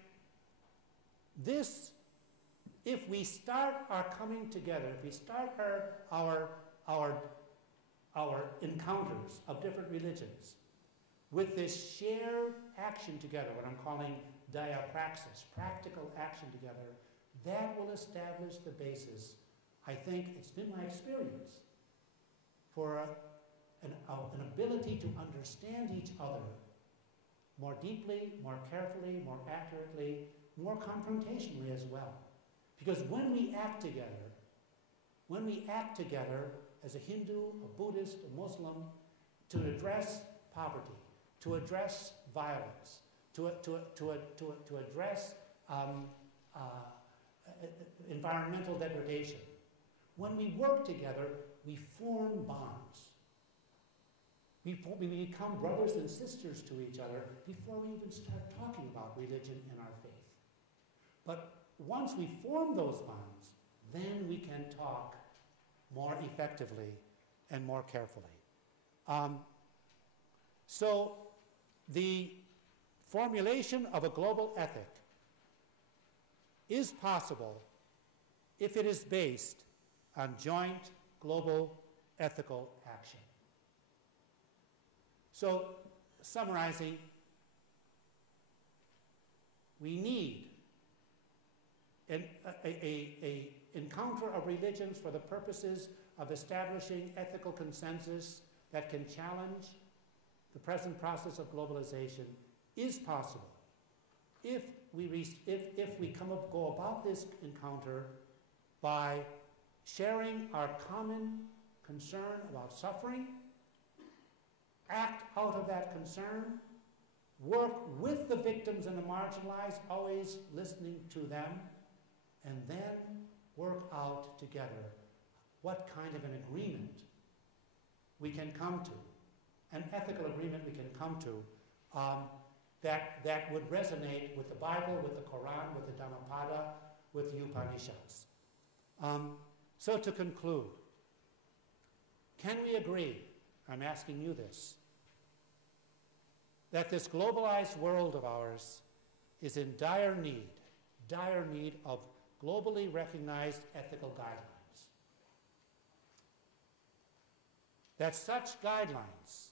this, if we start our coming together, if we start our encounters of different religions with this shared action together, what I'm calling diapraxis, practical action together, that will establish the basis, I think it's been my experience, for an ability to understand each other more deeply, more carefully, more accurately, more confrontationally as well. Because when we act together as a Hindu, a Buddhist, a Muslim, to address poverty, to address violence, to address environmental degradation, when we work together, we form bonds. We become brothers and sisters to each other before we even start talking about religion and our faith. But once we form those bonds, then we can talk more effectively and more carefully. So the formulation of a global ethic is possible if it is based on joint global ethical action. So, summarizing, we need an encounter of religions for the purposes of establishing ethical consensus that can challenge the present process of globalization is possible if we go about this encounter by sharing our common concern about suffering, act out of that concern, work with the victims and the marginalized, always listening to them, and then work out together what kind of an agreement we can come to, an ethical agreement we can come to that would resonate with the Bible, with the Quran, with the Dhammapada, with the Upanishads. So to conclude, can we agree, I'm asking you this, that this globalized world of ours is in dire need of globally recognized ethical guidelines? That such guidelines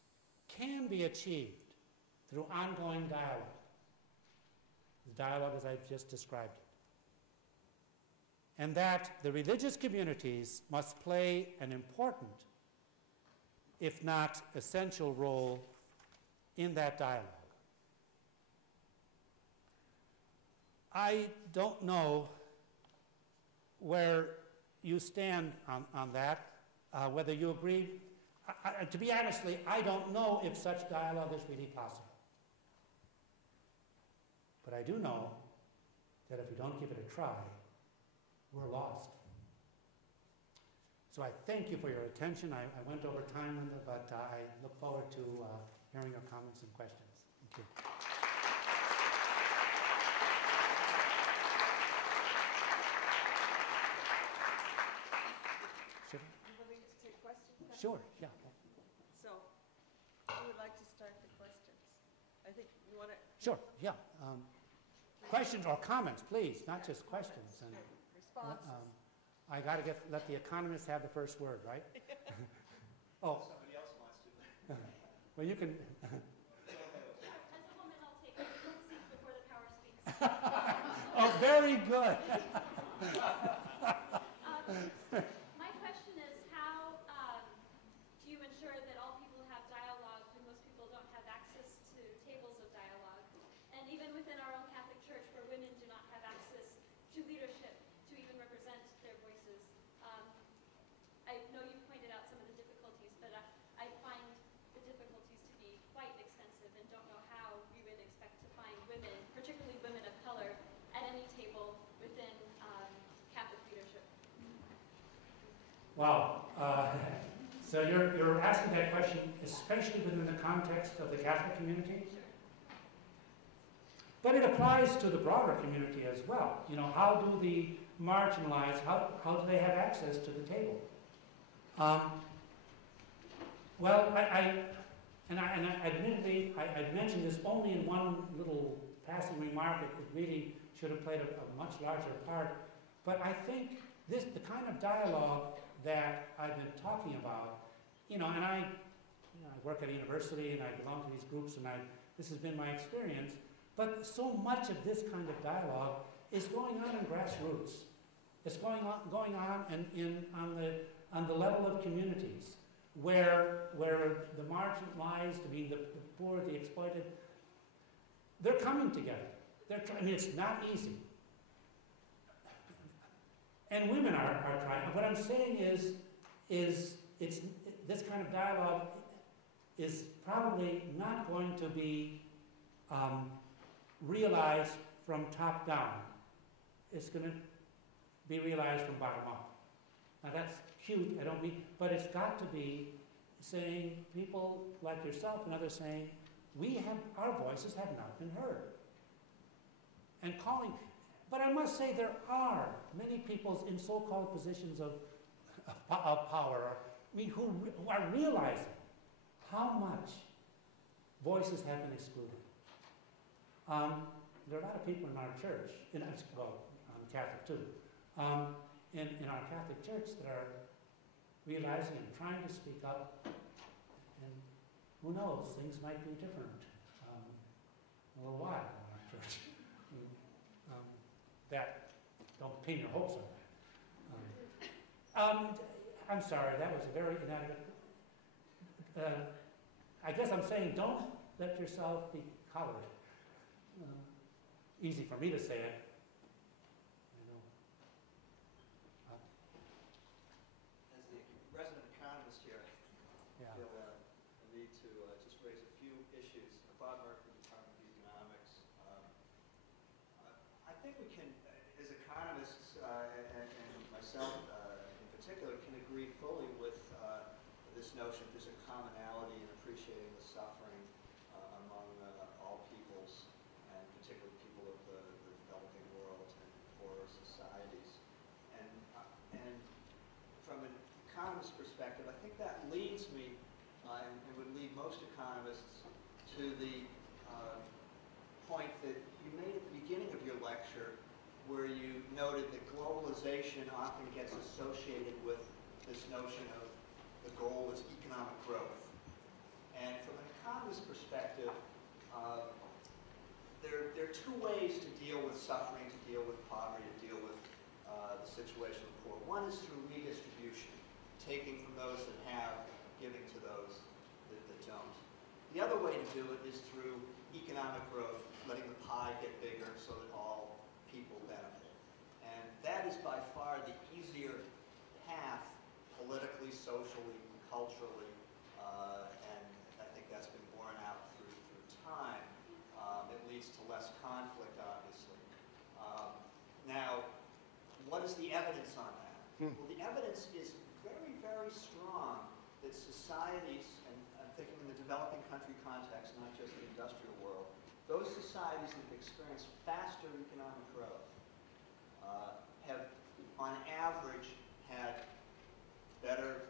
can be achieved through ongoing dialogue, the dialogue as I've just described it, and that the religious communities must play an important, if not essential, role in that dialogue. I don't know where you stand on that, whether you agree. To be honestly, I don't know if such dialogue is really possible. But I do know that if we don't give it a try, we're lost. So I thank you for your attention. I went over time, Linda, but I look forward to hearing your comments and questions. Thank you. Should I? You want me to take questions now? Sure, yeah. So, who would like to start the questions? I think you want to... Sure, yeah. Questions or comments, please, not just questions. And, Responses. I got to let the economists have the first word, right? Oh. Somebody else wants to. Well, you can. As a woman, I'll take it. Don't speak before the power speaks. Oh, very good. My question is, how do you ensure that all people have dialogue when most people don't have access to tables of dialogue? And even within our own Catholic Church, where women do not have access to leadership, to even represent their voices. I know you pointed out some of the difficulties, but I find the difficulties to be quite extensive and don't know how we would expect to find women, particularly women of color, at any table within Catholic leadership. Wow. So you're asking that question especially within the context of the Catholic community? Sure. But it applies to the broader community as well. You know, how do the marginalized, how do they have access to the table? Well, admittedly, I mentioned this only in one little passing remark. It really should have played a much larger part. But I think the kind of dialogue that I've been talking about, and I work at a university and I belong to these groups, and this has been my experience. But so much of this kind of dialogue is going on in grassroots. It's going on on the level of communities where the marginalized, the poor, the exploited, they're coming together. It's not easy. And women are trying. What I'm saying is this kind of dialogue is probably not going to be realized from top down. It's going to be realized from bottom up. Now that's cute, I don't mean, but it's got to be saying, people like yourself and others saying, our voices have not been heard. And calling, but I must say there are many people in so-called positions of power, who are realizing how much voices have been excluded. There are a lot of people in our church, well, I'm Catholic too, in our Catholic church that are realizing and trying to speak up, and who knows, things might be different a little while in our church. That, don't pin your hopes on that. I'm sorry, that was a very inadequate. I guess I'm saying don't let yourself be colored. Easy for me to say it. I know. As the resident economist here, I Yeah. feel a need to just raise a few issues. Bob Murphy, Department of Economics. I think we can, as economists, and myself in particular, can agree fully with this notion that there's a commonality in appreciating the suffering among all peoples, and particularly people of the developing world and poorer societies. And from an economist's perspective, I think that leads me, and would lead most economists, to the point that you made at the beginning of your lecture, where you noted that globalization often gets associated with this notion of the goal is economic growth. And from an economist's perspective, there are two ways to deal with suffering, to deal with poverty, to deal with the situation of the poor. One is through redistribution, taking from those that have, giving to those that don't. The other way to do it is through economic growth, letting the pie get bigger so that all people benefit. And that is by far the easier path politically, socially, culturally, and I think that's been borne out through time. It leads to less conflict, obviously. Now, what is the evidence on that? Well, the evidence is very, very strong that societies, and I'm thinking in the developing country context, not just the industrial world, those societies that have experienced faster economic growth have, on average, had better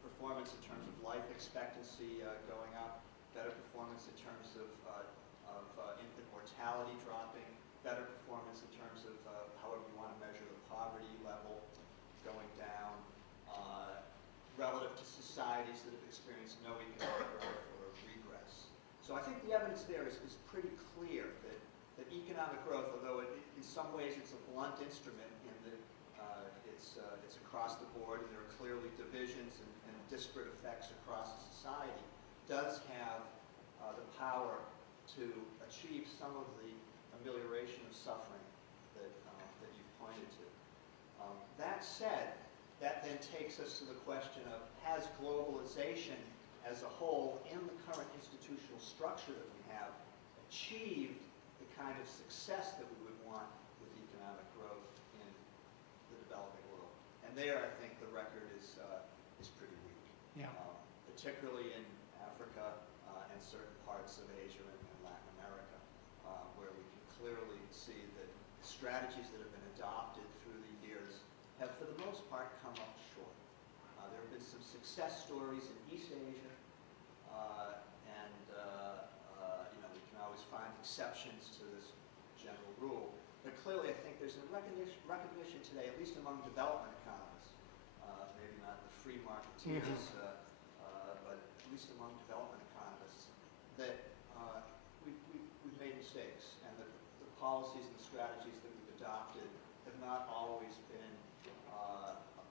performance in terms of life expectancy going up, better performance in terms of infant mortality dropping, better performance in terms of however you want to measure the poverty level going down, relative to societies that have experienced no economic growth or regress. So I think the evidence there is pretty clear that economic growth, although in some ways it's a blunt instrument in that it's across the board and there are clearly divisions and disparate effects across a society, does have the power to achieve some of the amelioration of suffering that you've pointed to. That said, that then takes us to the question of, has globalization as a whole in the current institutional structure that we have achieved the kind of success that we would want with economic growth in the developing world? And there, I think the record is pretty weak. Yeah. Particularly in Africa and certain parts of Asia and Latin America, where we can clearly see that strategies that have been adopted through the years have, for the most part, come up short. There have been some success stories in East Asia, and we can always find exceptions to this general rule. But clearly, I think there's a recognition today, at least among development economists, maybe not the free marketeers, but at least among development economists, that we've made mistakes, and that the policies and strategies that we've adopted have not always been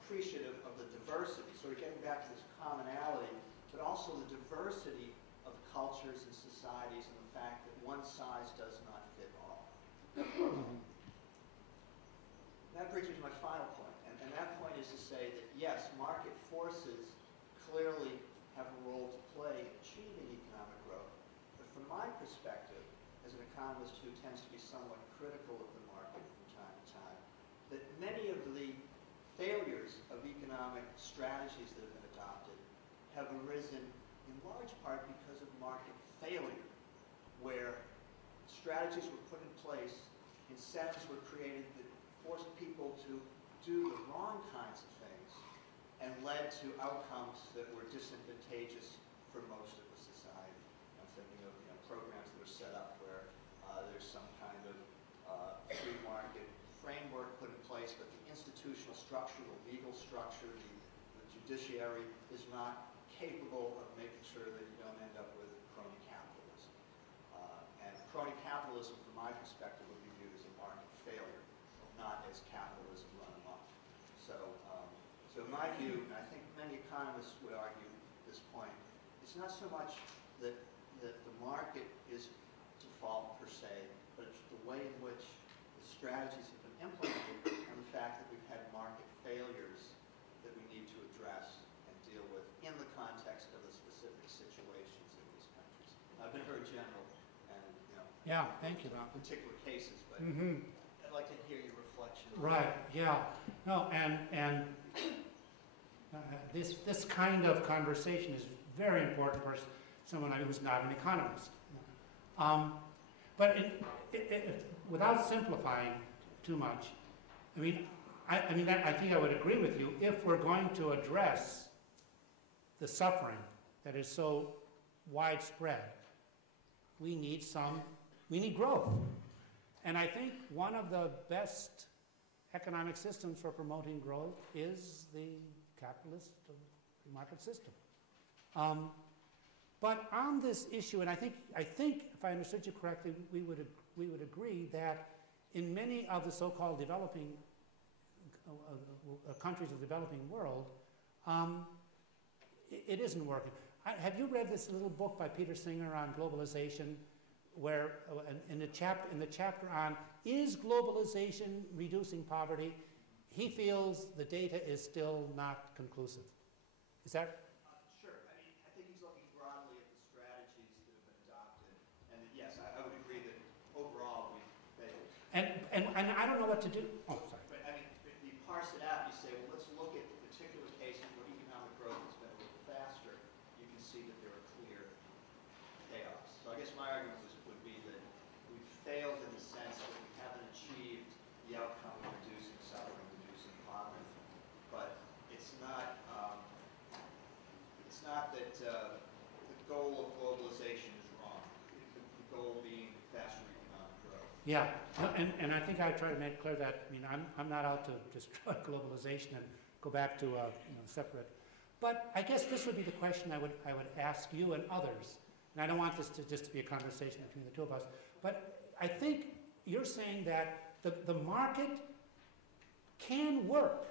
appreciative of the diversity, sort of getting back to this commonality, but also the diversity of cultures and societies and the fact that one size does not fit all. That brings me to my final point, and that point is to say that yes, market forces clearly have a role to play in achieving economic growth, but from my perspective, as an economist who tends to be somewhat critical of the market from time to time, that many of the failures of economic strategies that have been adopted have arisen in large part because of market failure, where strategies were put in place, incentives were created that forced people to do the wrong kinds of things and led to outcomes that were disadvantageous for most of the society. I'm thinking of programs that are set up where judiciary is not capable of making sure that you don't end up with crony capitalism. And crony capitalism, from my perspective, would be viewed as a market failure, not as capitalism run amok. So, so in my view, and I think many economists would argue at this point, it's not so much that the market is to fault per se, but it's the way in which the strategies have been implemented and the fact that we've had market failures that we need to address and deal with in the context of the specific situations in these countries. I've been very general and, you know, Yeah, thank you, Bob. particular cases, but Mm-hmm. I'd like to hear your reflection. Right, yeah. No, and this kind of conversation is very important for someone who's not an economist. But without simplifying too much, I think I would agree with you. If we're going to address the suffering that is so widespread, we need growth. And I think one of the best economic systems for promoting growth is the capitalist market system. But on this issue, and I think if I understood you correctly, we would agree that in many of the so-called developing countries of the developing world, it isn't working. Have you read this little book by Peter Singer on globalization, where in the chapter on is globalization reducing poverty, he feels the data is still not conclusive. Is that? Sure. I think he's looking broadly at the strategies that have been adopted, and yes, I would agree that overall we've failed. And I don't know what to do. Oh, sorry. But if you parse it out, you say, well, let's look at particular cases where economic growth has been a little faster. You can see that there are clear payoffs. So I guess my argument would be that we've failed in the sense that we haven't achieved the outcome of reducing suffering, reducing poverty. But it's not that the goal of globalization is wrong. The goal being faster economic growth. Yeah, and I think I try to make clear that I'm not out to destroy globalization and go back to separate. But I guess this would be the question I would ask you and others. And I don't want this to just be a conversation between the two of us. But I think you're saying that the market can work.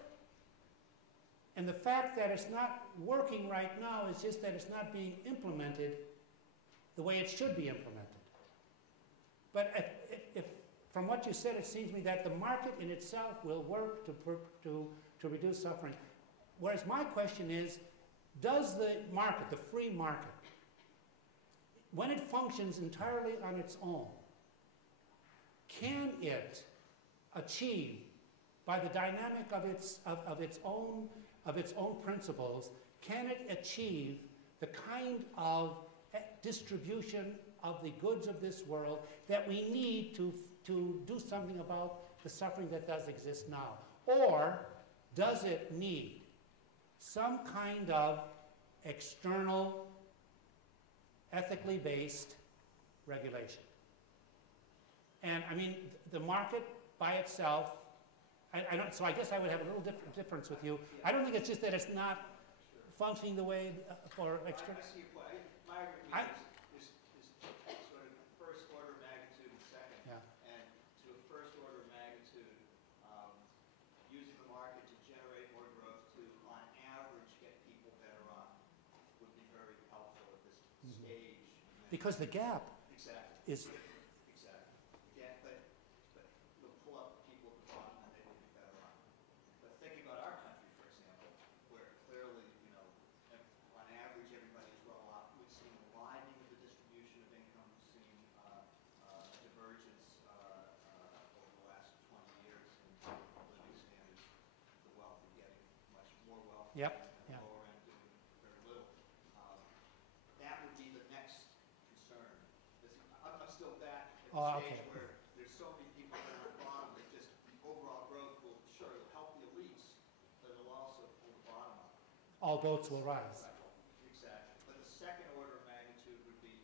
And the fact that it's not working right now is just that it's not being implemented the way it should be implemented. But if from what you said, it seems to me that the market in itself will work to reduce suffering. Whereas my question is, does the market, the free market, when it functions entirely on its own, can it achieve, by the dynamic of its own principles, can it achieve the kind of distribution of the goods of this world that we need to do something about the suffering that does exist now? Or does it need some kind of external, ethically based regulation? And the market by itself, so I guess I would have a little difference with you. I don't think it's just that it's not functioning the way for external. I see your point. My argument is sort of first order magnitude and second. Yeah. And to a first order magnitude, using the market to generate more growth to, on average, get people better off would be very helpful at this stage. Because the gap Exactly. is. Exactly. Yeah, but we'll pull up people at the bottom and they will be better off. But thinking about our country, for example, where clearly, on average everybody's well off, we've seen a widening of the distribution of income, we've seen a divergence over the last 20 years in living standards, the wealthy getting much more wealthy. Yep. And the lower end doing very little. That would be the next concern. I'm still back at the stage where there's so many people that are at the bottom that just the overall growth will help the elites, but it'll also pull the bottom up. All boats will rise. Exactly. But the second order of magnitude would be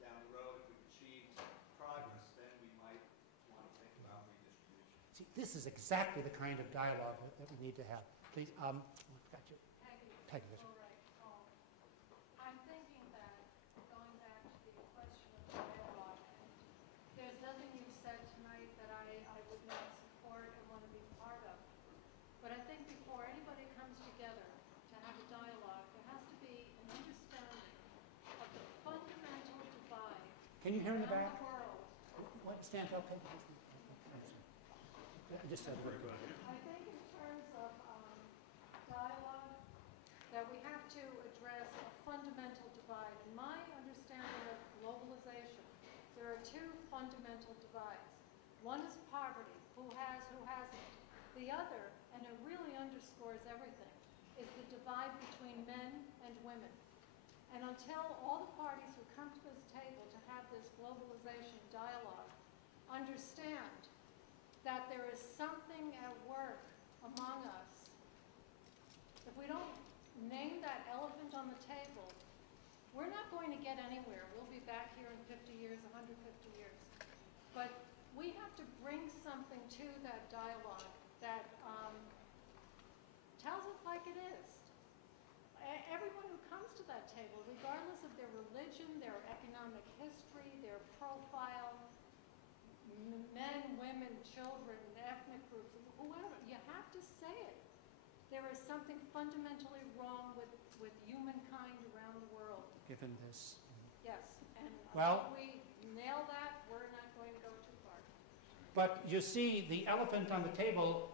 down the road, if we've achieved progress, then we might want to think about redistribution. See, this is exactly the kind of dialogue that we need to have. Please, got you. Peggy, this- All right. I'm thinking that, going back to the question of dialogue, there's nothing you've said tonight that I would not support and want to be part of. But I think before anybody comes together to have a dialogue, there has to be an understanding of the fundamental divide Can you hear in the around back? the world. What, stand up, Peggy. Just a little bit. I think in terms of dialogue, that we have to address a fundamental divide. In my understanding of globalization, there are two fundamental divides. One is poverty, who has, who hasn't. The other, and it really underscores everything, is the divide between men and women. And until all the parties who come to this table to have this globalization dialogue understand that there is something at work among us, if we don't name that elephant on the table, we're not going to get anywhere. We'll be back here in 50 years, 150 years. But we have to bring something to that dialogue that tells it like it is. Everyone who comes to that table, regardless of their religion, their economic history, their profile, men, women, children, ethnic groups, whoever, you have to say it. There is something fundamentally wrong with humankind around the world. Given this. Yes, and Well- if we nail that, we're not going to go too far. But you see, the elephant on the table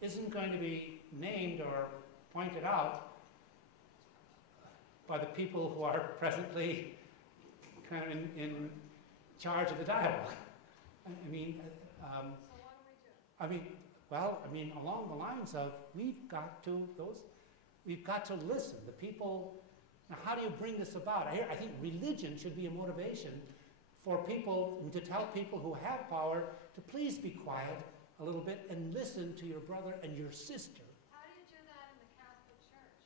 isn't going to be named or pointed out by the people who are presently kind of in charge of the dialogue. I mean, So what do we do? I mean, well, I mean, along the lines of we've got to listen. The people. Now, how do you bring this about? I think religion should be a motivation for people to tell people who have power to please be quiet a little bit and listen to your brother and your sister. How do you do that in the Catholic Church?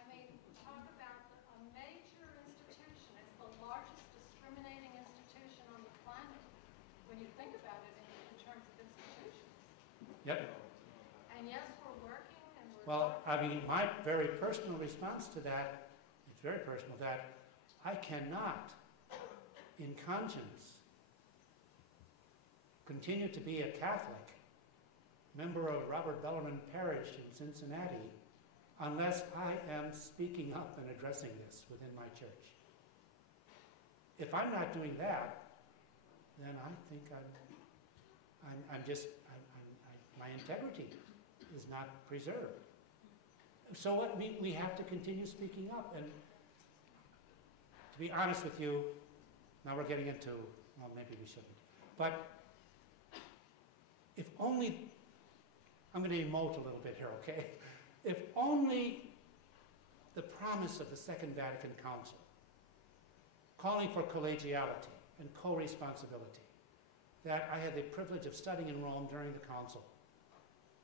I mean, talk about a major institution. It's the largest discriminating institution on the planet when you think about it in terms of institutions. Yep. And yes, we're working and we're Well, talking. I mean, my very personal response to that, it's very personal, that I cannot, in conscience, continue to be a Catholic, member of Robert Bellarmine Parish in Cincinnati, unless I am speaking up and addressing this within my church. If I'm not doing that, then I think my integrity is not preserved. So what we have to continue speaking up. And to be honest with you, now we're getting into, well, maybe we shouldn't. But if only, I'm going to emote a little bit here, okay? If only the promise of the Second Vatican Council, calling for collegiality and co-responsibility, that I had the privilege of studying in Rome during the council,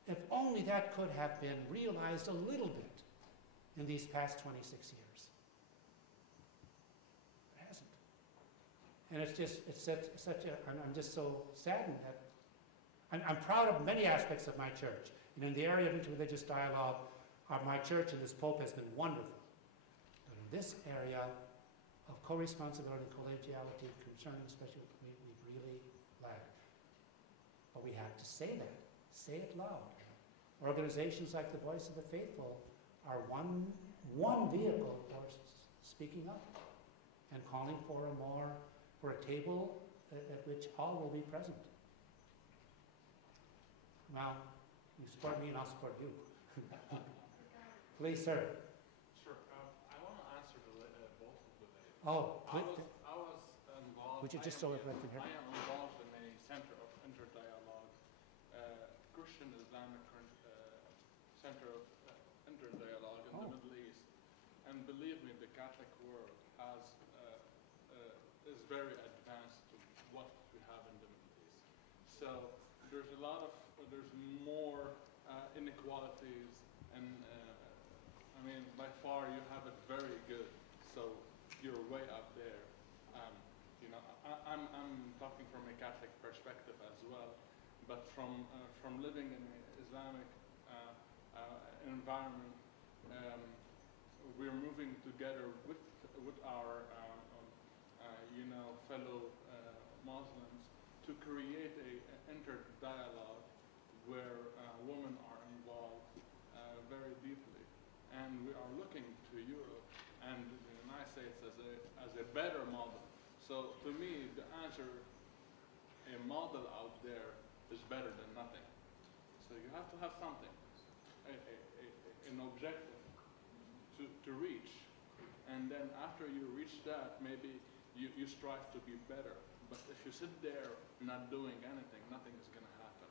if only that could have been realized a little bit in these past 26 years. It hasn't. And it's such a, I'm just so saddened that, I'm proud of many aspects of my church. And in the area of interreligious dialogue, my church and this Pope has been wonderful. But in this area of co-responsibility and collegiality concerning especially, we've really lagged. But we have to say that. Say it loud. Organizations like the Voice of the Faithful are one vehicle for speaking up and calling for a table at which all will be present. Now, you support me and I'll support you. Please, sir. Sure. I want to answer both of the ladies. Oh, I was involved. would you just so everyone can hear? I am involved in a center of interdialogue, Christian Islamic center of interdialogue in the Middle East. And believe me, the Catholic world is very advanced to what we have in the Middle East. So there's more inequalities, and I mean, by far you have it very good. So you're way up there. I'm talking from a Catholic perspective as well, but from living in an Islamic environment, um, we're moving together with our fellow Muslims to create a inter-dialogue where women are involved very deeply. And we are looking to Europe and the United States as a better model. So to me, the answer, a model out there is better than nothing. So you have to have something, an objective to reach. And then after you reach that, maybe you strive to be better. But if you sit there not doing anything, nothing is going to happen.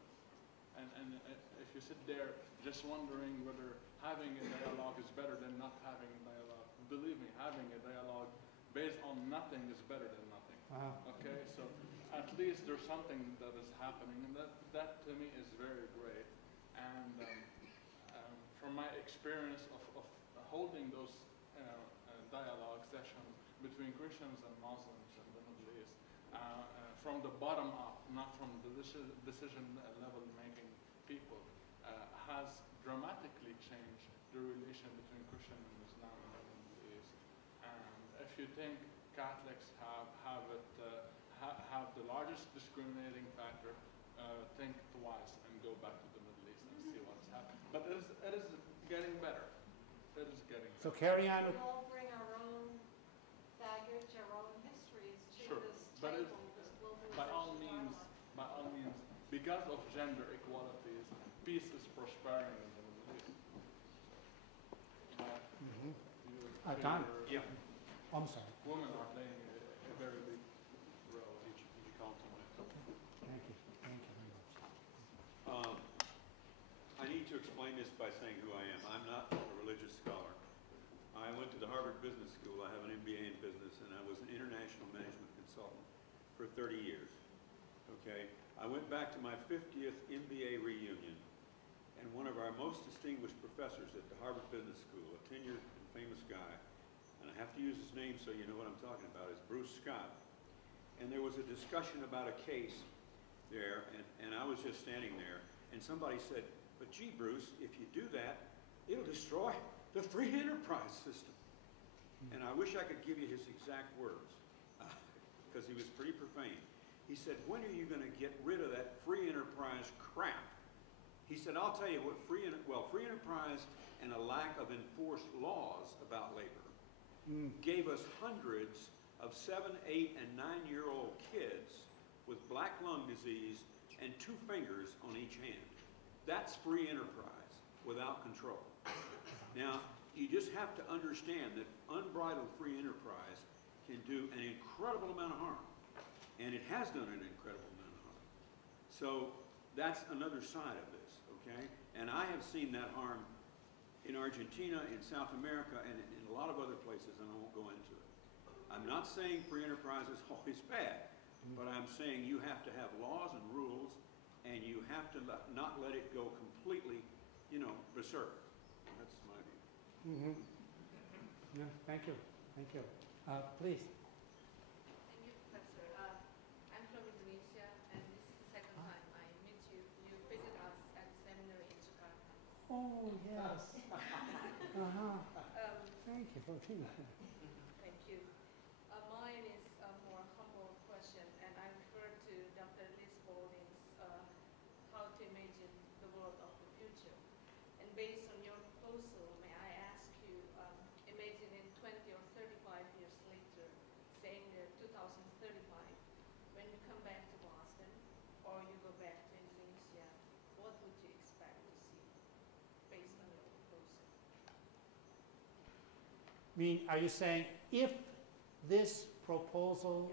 And if you sit there just wondering whether having a dialogue is better than not having a dialogue, believe me, having a dialogue based on nothing is better than nothing. Okay, so at least there's something that is happening, and that to me is very great. And from my experience of holding those dialogue sessions between Christians and Muslims in the Middle East, from the bottom up, not from the decision level making people, has dramatically changed the relation between Christian and Islam in the Middle East. And if you think Catholics have the largest discriminating factor, think twice and go back to the Middle East and see what's happening. But it is getting better. It is getting better. So carry on. We all bring our own baggage, our own histories to Sure, this but table, this globalization by all means, because of gender equalities, peace is prospering in the Middle East. Don? Yeah. I'm sorry. Women are playing a very big role. Did you call someone? Thank you. Thank you very much. I need to explain this by saying who I am. I'm not a religious scholar. I went to the Harvard Business School. I have an MBA in business, and I was an international management consultant for 30 years. Okay? I went back to my 50th MBA reunion, and one of our most distinguished professors at the Harvard Business School, a tenured and famous guy, and I have to use his name so you know what I'm talking about, is Bruce Scott. And there was a discussion about a case there, and I was just standing there, and somebody said, but gee, Bruce, if you do that, it'll destroy the free enterprise system. And I wish I could give you his exact words, because he was pretty profane. He said, when are you going to get rid of that free enterprise crap? He said, I'll tell you what, free enterprise and a lack of enforced laws about labor gave us hundreds of 7-, 8-, and 9-year-old kids with black lung disease and 2 fingers on each hand. That's free enterprise without control. Now, you just have to understand that unbridled free enterprise can do an incredible amount of harm. And it has done an incredible amount of harm. So that's another side of this, okay? And I have seen that harm in Argentina, in South America, and in a lot of other places, and I won't go into it. I'm not saying free enterprise is always bad, but I'm saying you have to have laws and rules, and you have to not let it go completely, berserk. That's my view. No, thank you. Thank you. Please. Thank you, Professor. I'm from Indonesia, and this is the second time I meet you. You visit us at the seminar in Jakarta. Oh, yes. Thank you for being here. Thank you. Mine is a more humble question, and I refer to Dr. Liz Balding's How to Imagine the World of the Future. And based on your proposal, may I ask you, imagine in 20 or 35 years later, saying that 2035, when you come back to Boston, or you go back to Indonesia, what would you expect to see based on your proposal? Are you saying if this proposal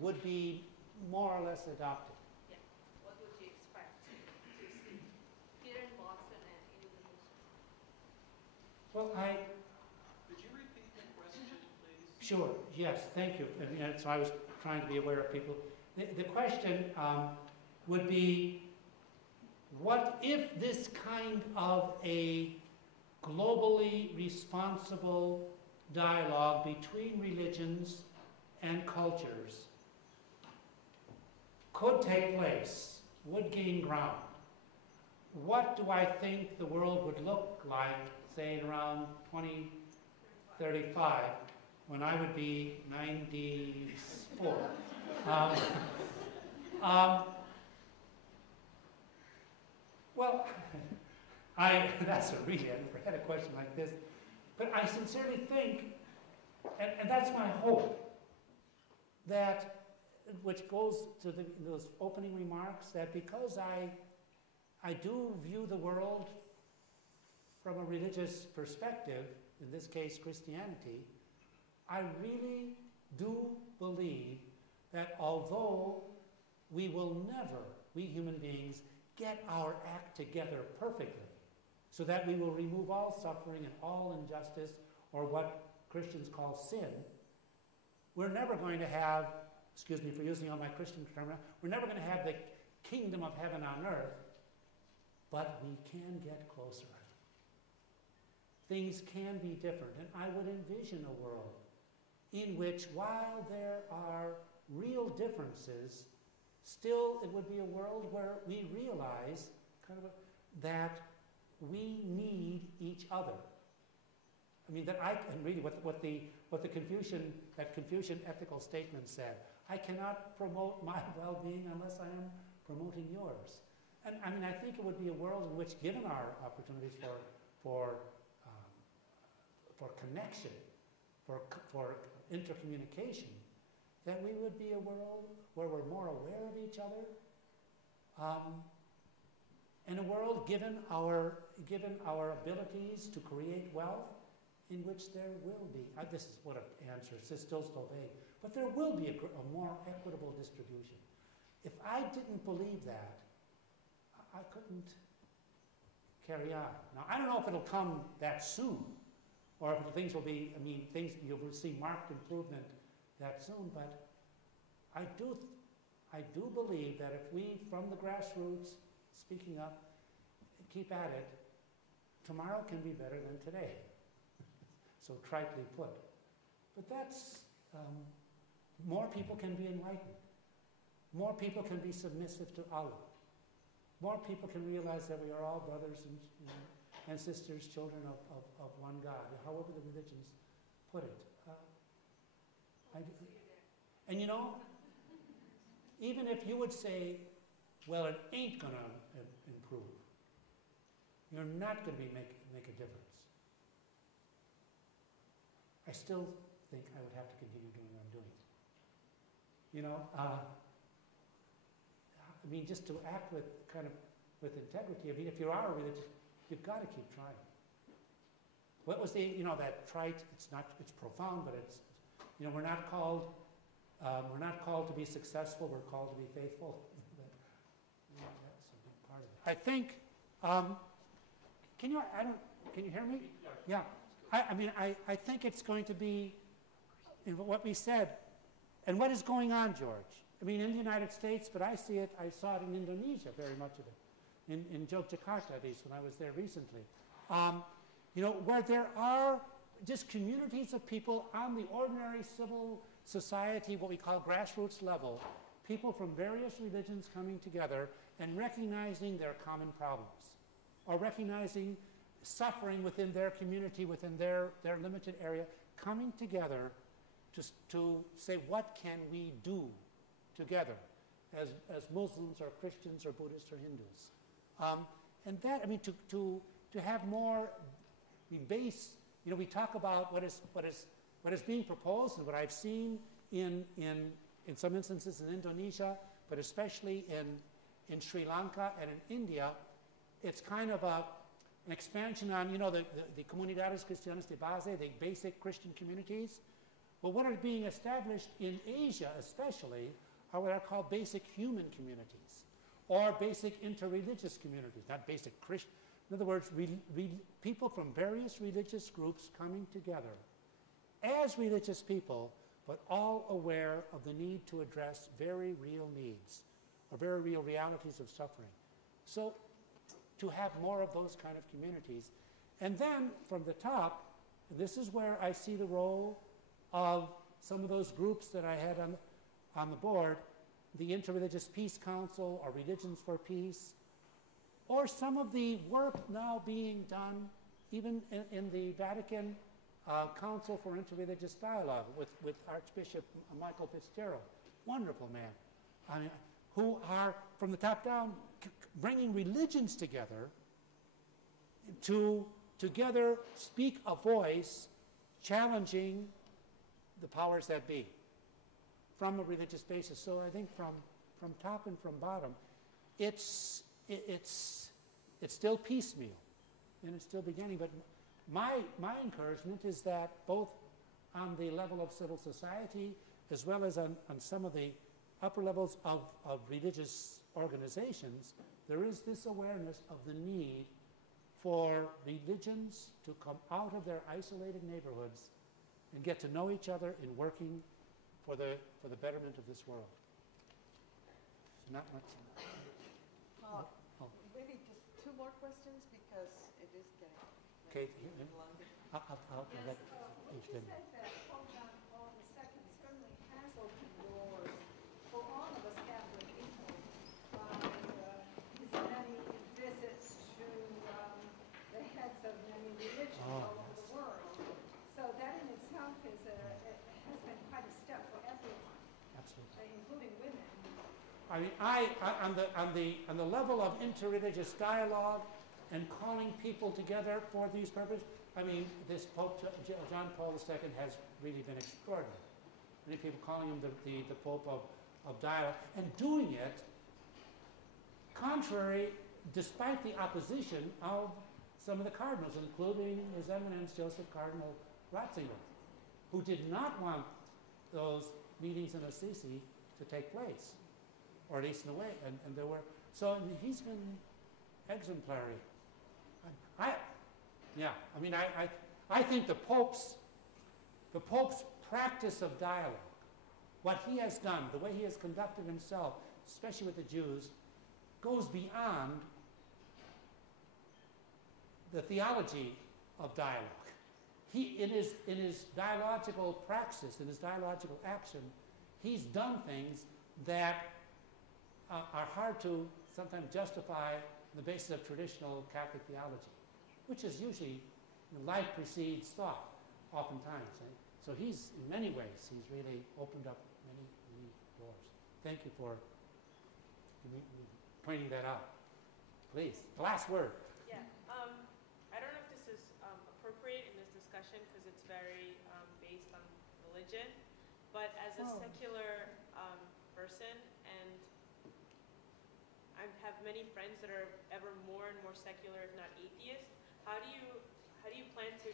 would be more or less adopted? Yeah. What would you expect to see here in Boston and in Indonesia? Well, Could you repeat the question, please? Sure, yes, thank you. And so I was trying to be aware of people. The question would be, what if this kind of a globally responsible dialogue between religions and cultures could take place, would gain ground? what do I think the world would look like, say, in around 2035, when I would be 94? Well, that's a really, I never had a question like this. But I sincerely think, and that's my hope, that, which goes to those opening remarks, that because I do view the world from a religious perspective, in this case Christianity, I really do believe that although we will never, we human beings, get our act together perfectly, so that we will remove all suffering and all injustice, or what Christians call sin, we're never going to have, excuse me for using all my Christian terminology, we're never going to have the kingdom of heaven on earth, but we can get closer. Things can be different, and I would envision a world in which, while there are real differences, still it would be a world where we realize that we need each other. I mean, and really what the Confucian ethical statement said, I cannot promote my well-being unless I am promoting yours. And I mean, I think it would be a world in which, given our opportunities for connection, for intercommunication, that we would be a world where we're more aware of each other, and a world, given our abilities to create wealth, in which there will be, this is what an answer, it's still so vague, but there will be a more equitable distribution. If I didn't believe that, I couldn't carry on. Now, I don't know if it'll come that soon, or if things will be, I mean, you'll see marked improvement that soon, but I do believe that if we, from the grassroots, speaking up, keep at it, tomorrow can be better than today. So tritely put. But that's, more people can be enlightened. More people can be submissive to Allah. More people can realize that we are all brothers and sisters, children of one God, however the religions put it. And you know, even if you would say, well, it ain't going to improve, you're not going to make a difference. I still think I would have to continue doing what I'm doing. You know, I mean, just to act with integrity. I mean, if you are religious, you've got to keep trying. What was that trite? It's profound, but it's, we're not called to be successful. We're called to be faithful. That's a big part of it. I think. Can you hear me? Yeah. I think it's going to be what we said, and what is going on, George. I mean, in the United States, but I saw it in Indonesia, very much of it, in Yogyakarta, at least, when I was there recently. Where there are just communities of people on the ordinary civil society, what we call grassroots level, people from various religions coming together and recognizing their common problems, or recognizing suffering within their community, within their limited area, coming together to say, what can we do together as Muslims or Christians or Buddhists or Hindus? And that, I mean, to have more base, we talk about what is being proposed, and what I've seen in some instances in Indonesia, but especially in Sri Lanka and in India. It's kind of an expansion on, the comunidades cristianas de base, the basic Christian communities. But what are being established in Asia especially are what are called basic human communities, or basic interreligious communities, not basic Christian. In other words, people from various religious groups coming together as religious people, but all aware of the need to address very real needs, or very real realities of suffering. So to have more of those kind of communities. And then from the top, this is where I see the role of some of those groups that I had on the board, the Interreligious Peace Council, or Religions for Peace, or some of the work now being done even in the Vatican Council for Interreligious Dialogue with Archbishop Michael Fitzgerald, wonderful man, I mean, who are, from the top down, bringing religions together to together speak a voice challenging the powers that be from a religious basis. So I think from top and from bottom, it's still piecemeal, and it's still beginning. But my encouragement is that both on the level of civil society as well as on some of the upper levels of religious organizations, there is this awareness of the need for religions to come out of their isolated neighborhoods and get to know each other in working for the betterment of this world. So not much. Maybe just two more questions because it is getting Okay, longer. I'll let Would each you of them. say that Pope John Paul II certainly has opened doors for all of us Catholic people by his many visits to the heads of many religions all over the world? So that in itself has been quite a step for everyone, Absolutely. including women. I mean, on the level of interreligious dialogue and calling people together for these purposes, I mean, this Pope John Paul II has really been extraordinary. Many people calling him the Pope of dialogue, and doing it contrary, despite the opposition of some of the cardinals, including His Eminence Joseph Cardinal Ratzinger, who did not want those meetings in Assisi to take place, or at least in a way, and there were, so he's been exemplary. I think the Pope's practice of dialogue, what he has done, the way he has conducted himself, especially with the Jews, goes beyond the theology of dialogue. He, in his dialogical praxis, in his dialogical action, he's done things that are hard to sometimes justify on the basis of traditional Catholic theology, which is usually life precedes thought, oftentimes. Eh? So he's, in many ways, he's really opened up many, many doors. Thank you for pointing that out. Please, the last word. Yeah, I don't know if this is appropriate in this discussion because it's very based on religion, but as a secular person, and I have many friends that are ever more and more secular, if not atheist, how do you plan to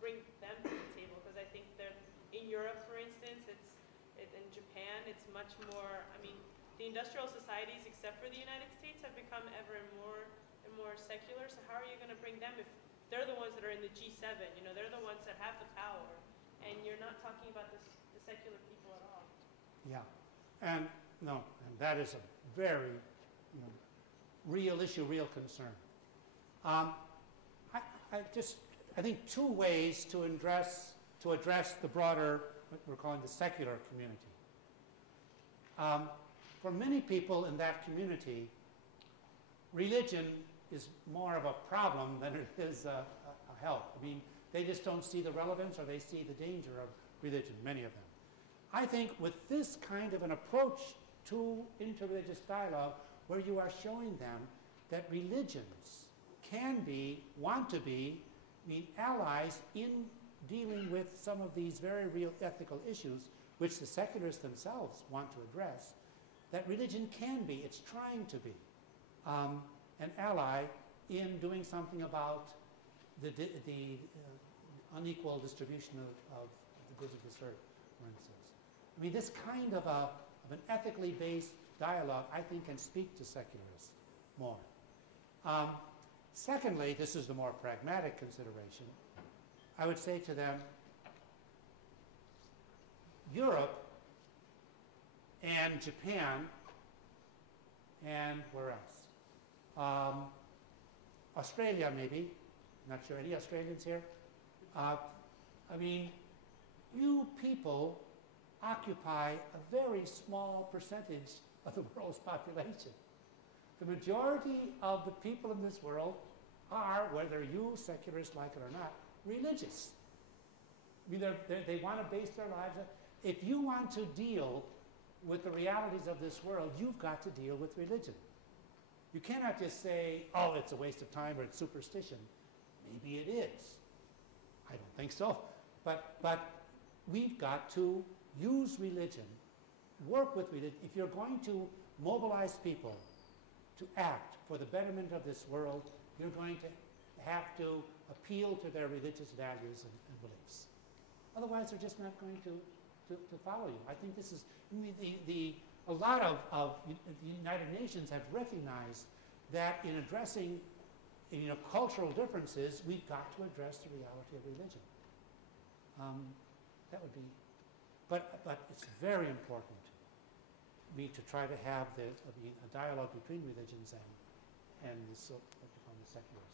bring them to the table? Because I think that in Europe, for instance, in Japan, it's much more, I mean, the industrial societies, except for the United States, have become ever more and more secular. So how are you going to bring them if they're the ones that are in the G7? You know, they're the ones that have the power, and you're not talking about the secular people at all. Yeah, and that is a very real issue, real concern. I think two ways to address the broader, what we're calling the secular community. For many people in that community, religion is more of a problem than it is a help. I mean, they just don't see the relevance, or they see the danger of religion, many of them. I think with this kind of an approach to interreligious dialogue, where you are showing them that religions can be, want to be, allies in dealing with some of these very real ethical issues, which the secularists themselves want to address, that religion can be, it's trying to be, an ally in doing something about the unequal distribution of the goods of this earth, for instance. I mean, this kind of an ethically based dialogue, I think, can speak to secularists more. Secondly, this is the more pragmatic consideration, I would say to them, Europe and Japan, and where else? Australia, maybe. Not sure. Any Australians here? I mean, you people occupy a very small percentage of the world's population. The majority of the people in this world are, whether you secularists like it or not, religious. I mean, they want to base their lives on. If you want to deal with the realities of this world, you've got to deal with religion. You cannot just say, oh, it's a waste of time or it's superstition. Maybe it is. I don't think so. But we've got to use religion, work with religion. If you're going to mobilize people to act for the betterment of this world, you're going to have to appeal to their religious values and beliefs. Otherwise, they're just not going to follow you. I think this is, a lot of the United Nations have recognized that in addressing cultural differences, we've got to address the reality of religion. That would be, but it's very important to try to have a dialogue between religions and what you call the secularists.